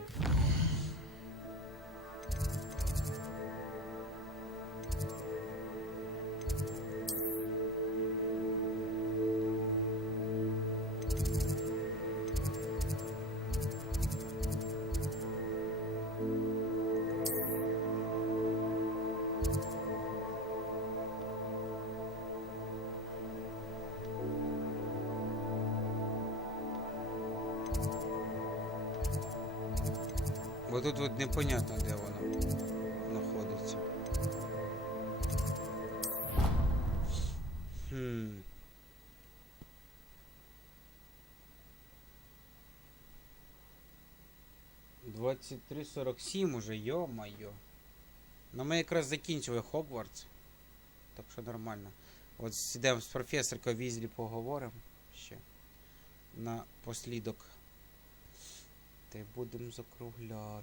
Бо тут от непонятно, де вона знаходиться. Хм. — 23:47 уже, йо-майо. Ну ми якраз закінчили Хогвартс. Так що нормально. От сідемо з професоркою Візлі поговоримо ще. На послідок. Та й будемо закруглятись.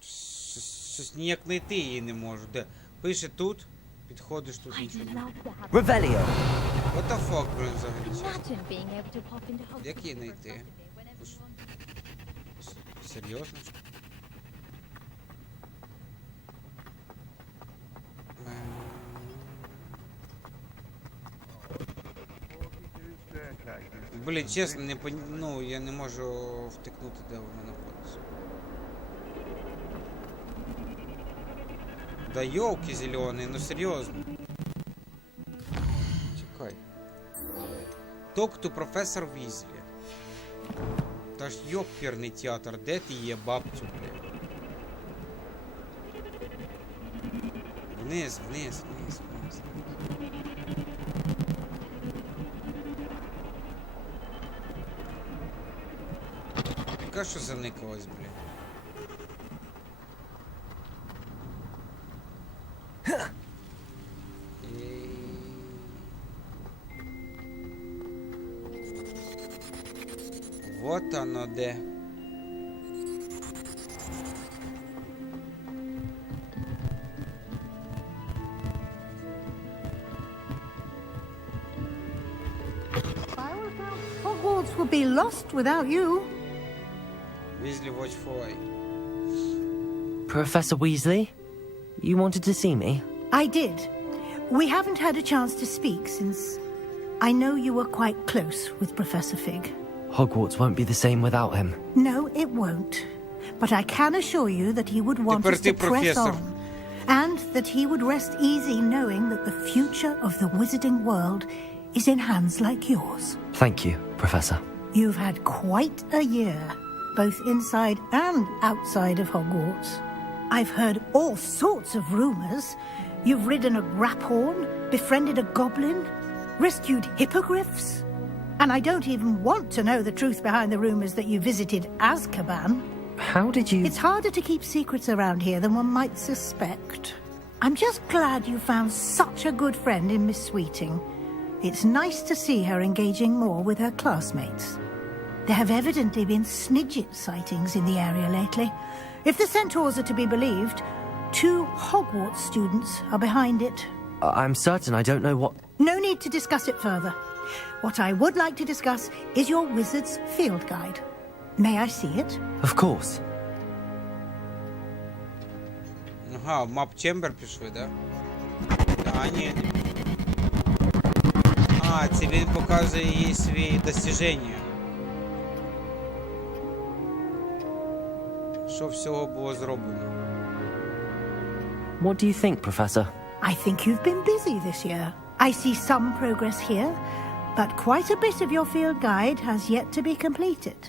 Щось ніяк знайти її не можу. Де? Пише тут, підходиш тут нічого немає. Revelio. What the fuck, блин, взагалі? Як її знайти? Серйозно? Блін, чесно, ну, я не можу втикнути, де вона знаходиться. Да ёлки зеленые, ну серйозно. Чекай. Talk to професор Візлі. Та ж ёперний театр, де ти є, бабцю, блядь? Вниз, вниз, вниз, вниз. Яка що заникалась, блін? Вот оно де. Hogwarts would be lost without you. Weasley, watch for eye. Professor Weasley? You wanted to see me? I did. We haven't had a chance to speak since I know you were quite close with Professor Fig. Hogwarts won't be the same without him. No, it won't. But I can assure you that he would want us to press on. And that he would rest easy knowing that the future of the wizarding world is in hands like yours. Thank you, Professor. You've had quite a year, both inside and outside of Hogwarts. I've heard all sorts of rumors. You've ridden a graphorn, befriended a goblin, rescued hippogriffs. And I don't even want to know the truth behind the rumors that you visited Azkaban. How did you... It's harder to keep secrets around here than one might suspect. I'm just glad you found such a good friend in Miss Sweeting. It's nice to see her engaging more with her classmates. There have evidently been Snidget sightings in the area lately. If the centaurs are to be believed, 2 Hogwarts students are behind it. I'm certain I don't know what... No need to discuss it further. What I would like to discuss is your wizard's field guide. May I see it? Of course. Ага, в Map Chamber пішли, да? А, ні. А, це він показує їй свої досягнення. Що всього було зроблено. What do you think, Professor? I think you've been busy this year. I see some progress here, but quite a bit of your field guide has yet to be completed.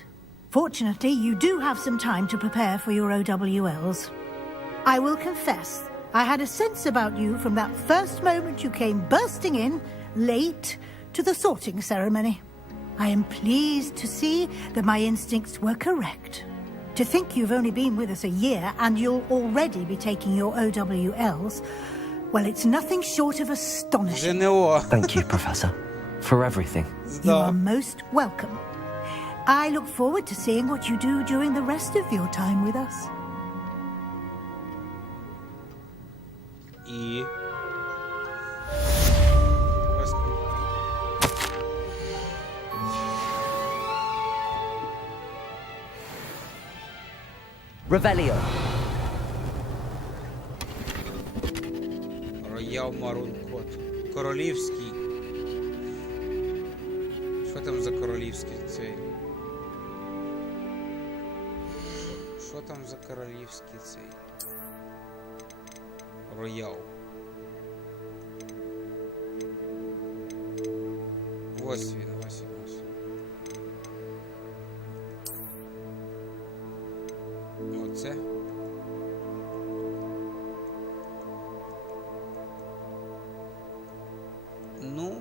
Fortunately, you do have some time to prepare for your OWLs. I will confess, I had a sense about you from that first moment you came bursting in, late, to the sorting ceremony. I am pleased to see that my instincts were correct. To think you've only been with us a year and you'll already be taking your OWLs, well, it's nothing short of astonishing. Thank you, Professor, for everything. You are most welcome. I look forward to seeing what you do during the rest of your time with us. І... Revelio. Роял Марун Кот. Королівський. Що там за королівський цей? Що там за королівський цей? Роял. Ось він, ось він, ось. Оце. Ну...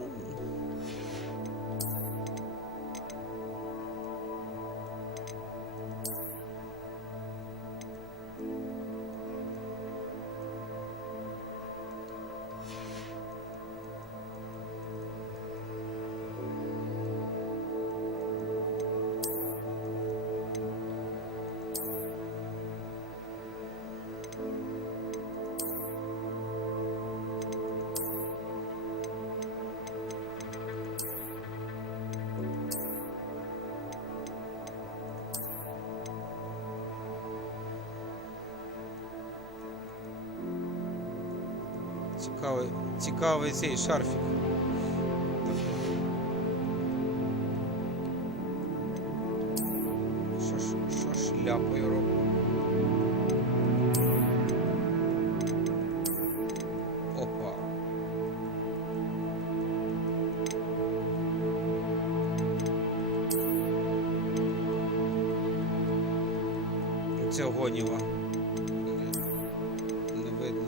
Цікавий цей шарфік. Що шляпою робить? Опа. Це гоніла. Не видно.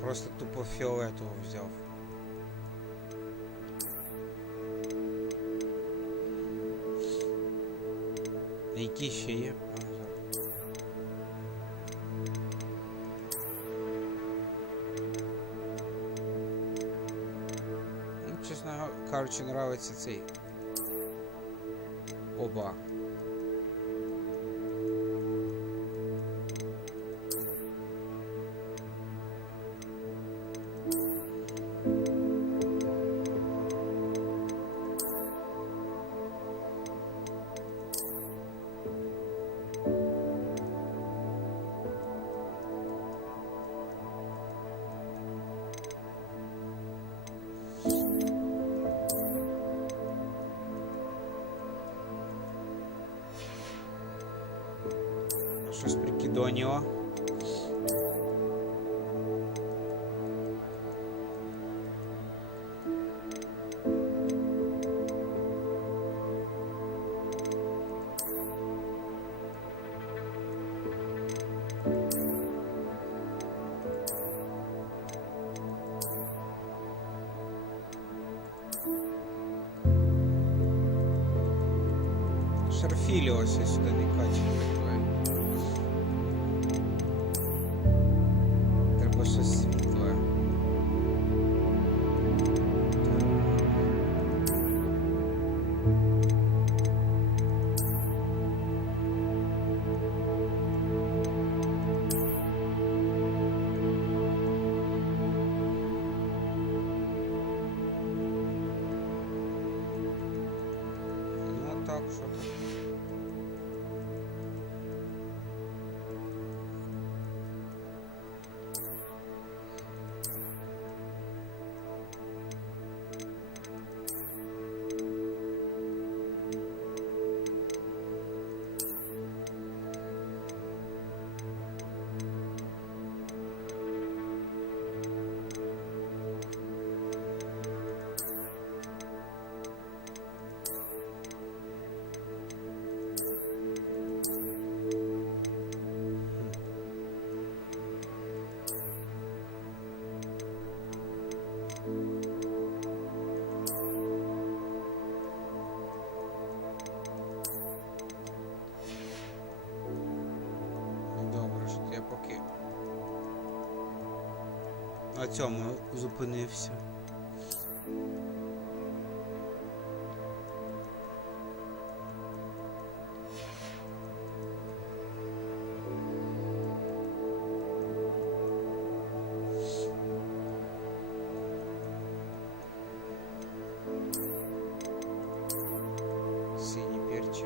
Просто тупо фіолетового взяв. Які ще є? Ну, чесно кажучи, нравиться цей. Оба. Щось прикидоніло. Шарфілі ось сюди не качає. щось світле. Ну так, що тут? Добре, що я поки на цьому зупинився. Сині перчі.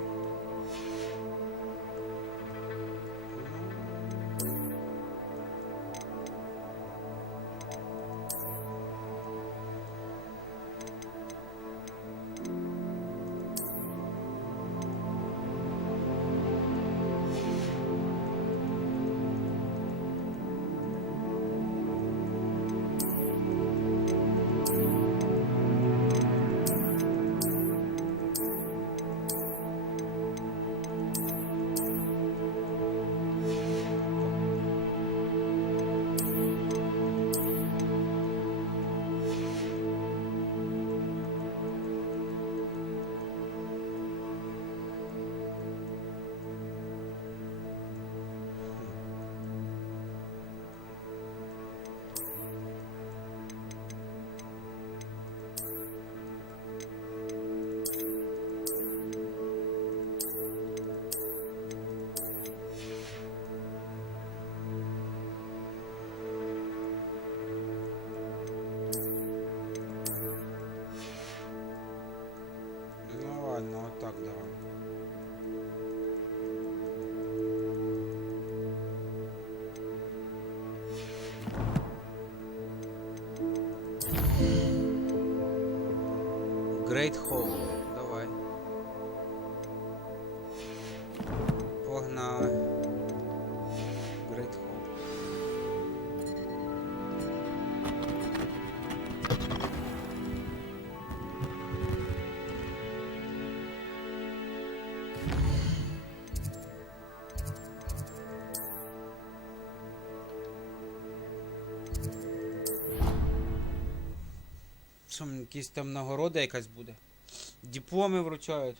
Ну ладно, вот так давай. Great Hall, давай. Погнали. Great Hall. Що, якісь там нагорода якась буде? Дипломи вручають.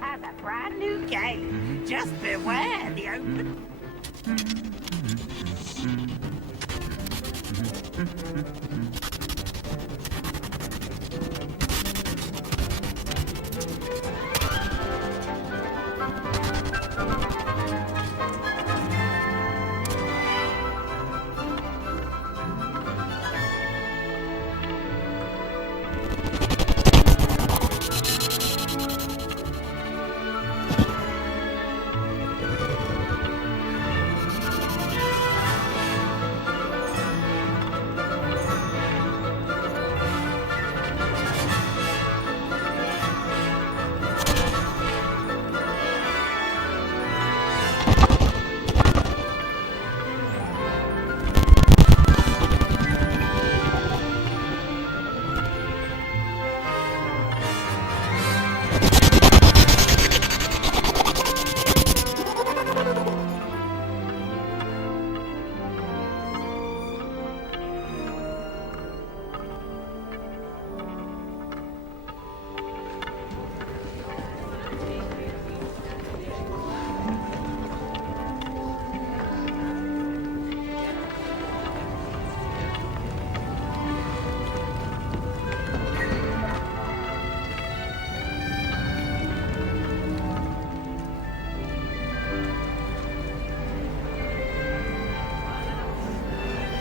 Has a brand new game. Just beware the open.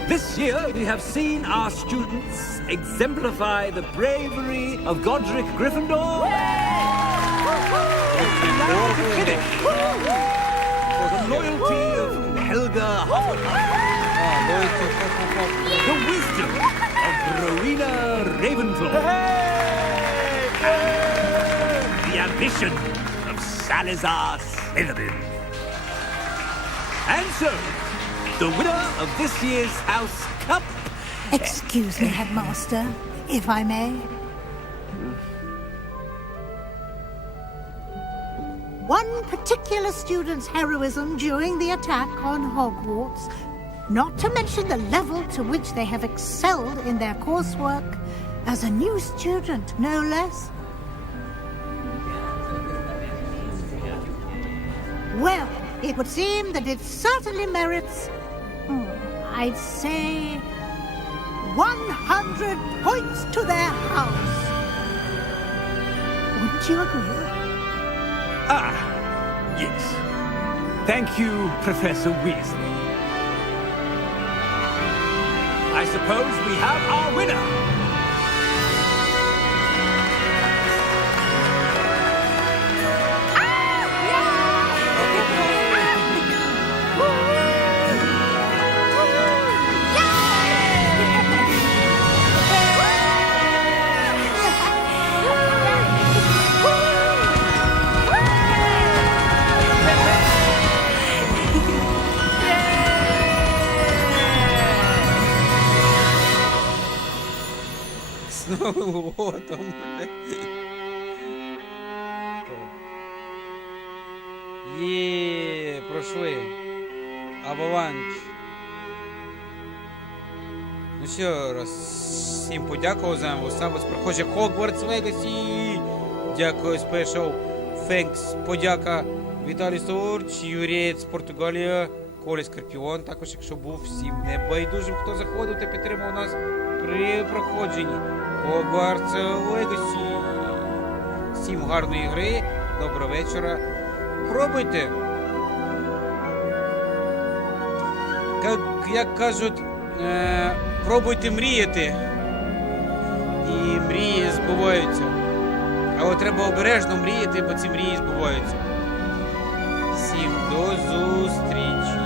This year, we have seen our students exemplify the bravery of Godric Gryffindor. And now to finish, for the loyalty of Helga Hufflepuff, the wisdom of Rowena Ravenclaw, the ambition of Salazar Slytherin. And so, the winner of this year's House Cup... Excuse me, Headmaster, if I may. One particular student's heroism during the attack on Hogwarts, not to mention the level to which they have excelled in their coursework, as a new student, no less. Well, it would seem that it certainly merits, I'd say, 100 points to their house. Wouldn't you agree? Ah, yes. Thank you, Professor Weasley. I suppose we have our winner. С Новым годом! Прошли. Avalanche. Ну ще раз всім подякував за вас. Проходить Hogwarts Legacy. Дякую, special thanks. Подяка Віталій Сорч, Юрій з Португалія, Колі Скорпіон, також якщо був всім небайдужим, хто заходив та підтримав нас при проходженні Hogwarts Legacy. Всім гарної гри, доброго вечора. Пробуйте. Як кажуть, пробуйте мріяти. І мрії збуваються. Але треба обережно мріяти, бо ці мрії збуваються. Всім до зустрічі.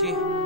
зустрічі.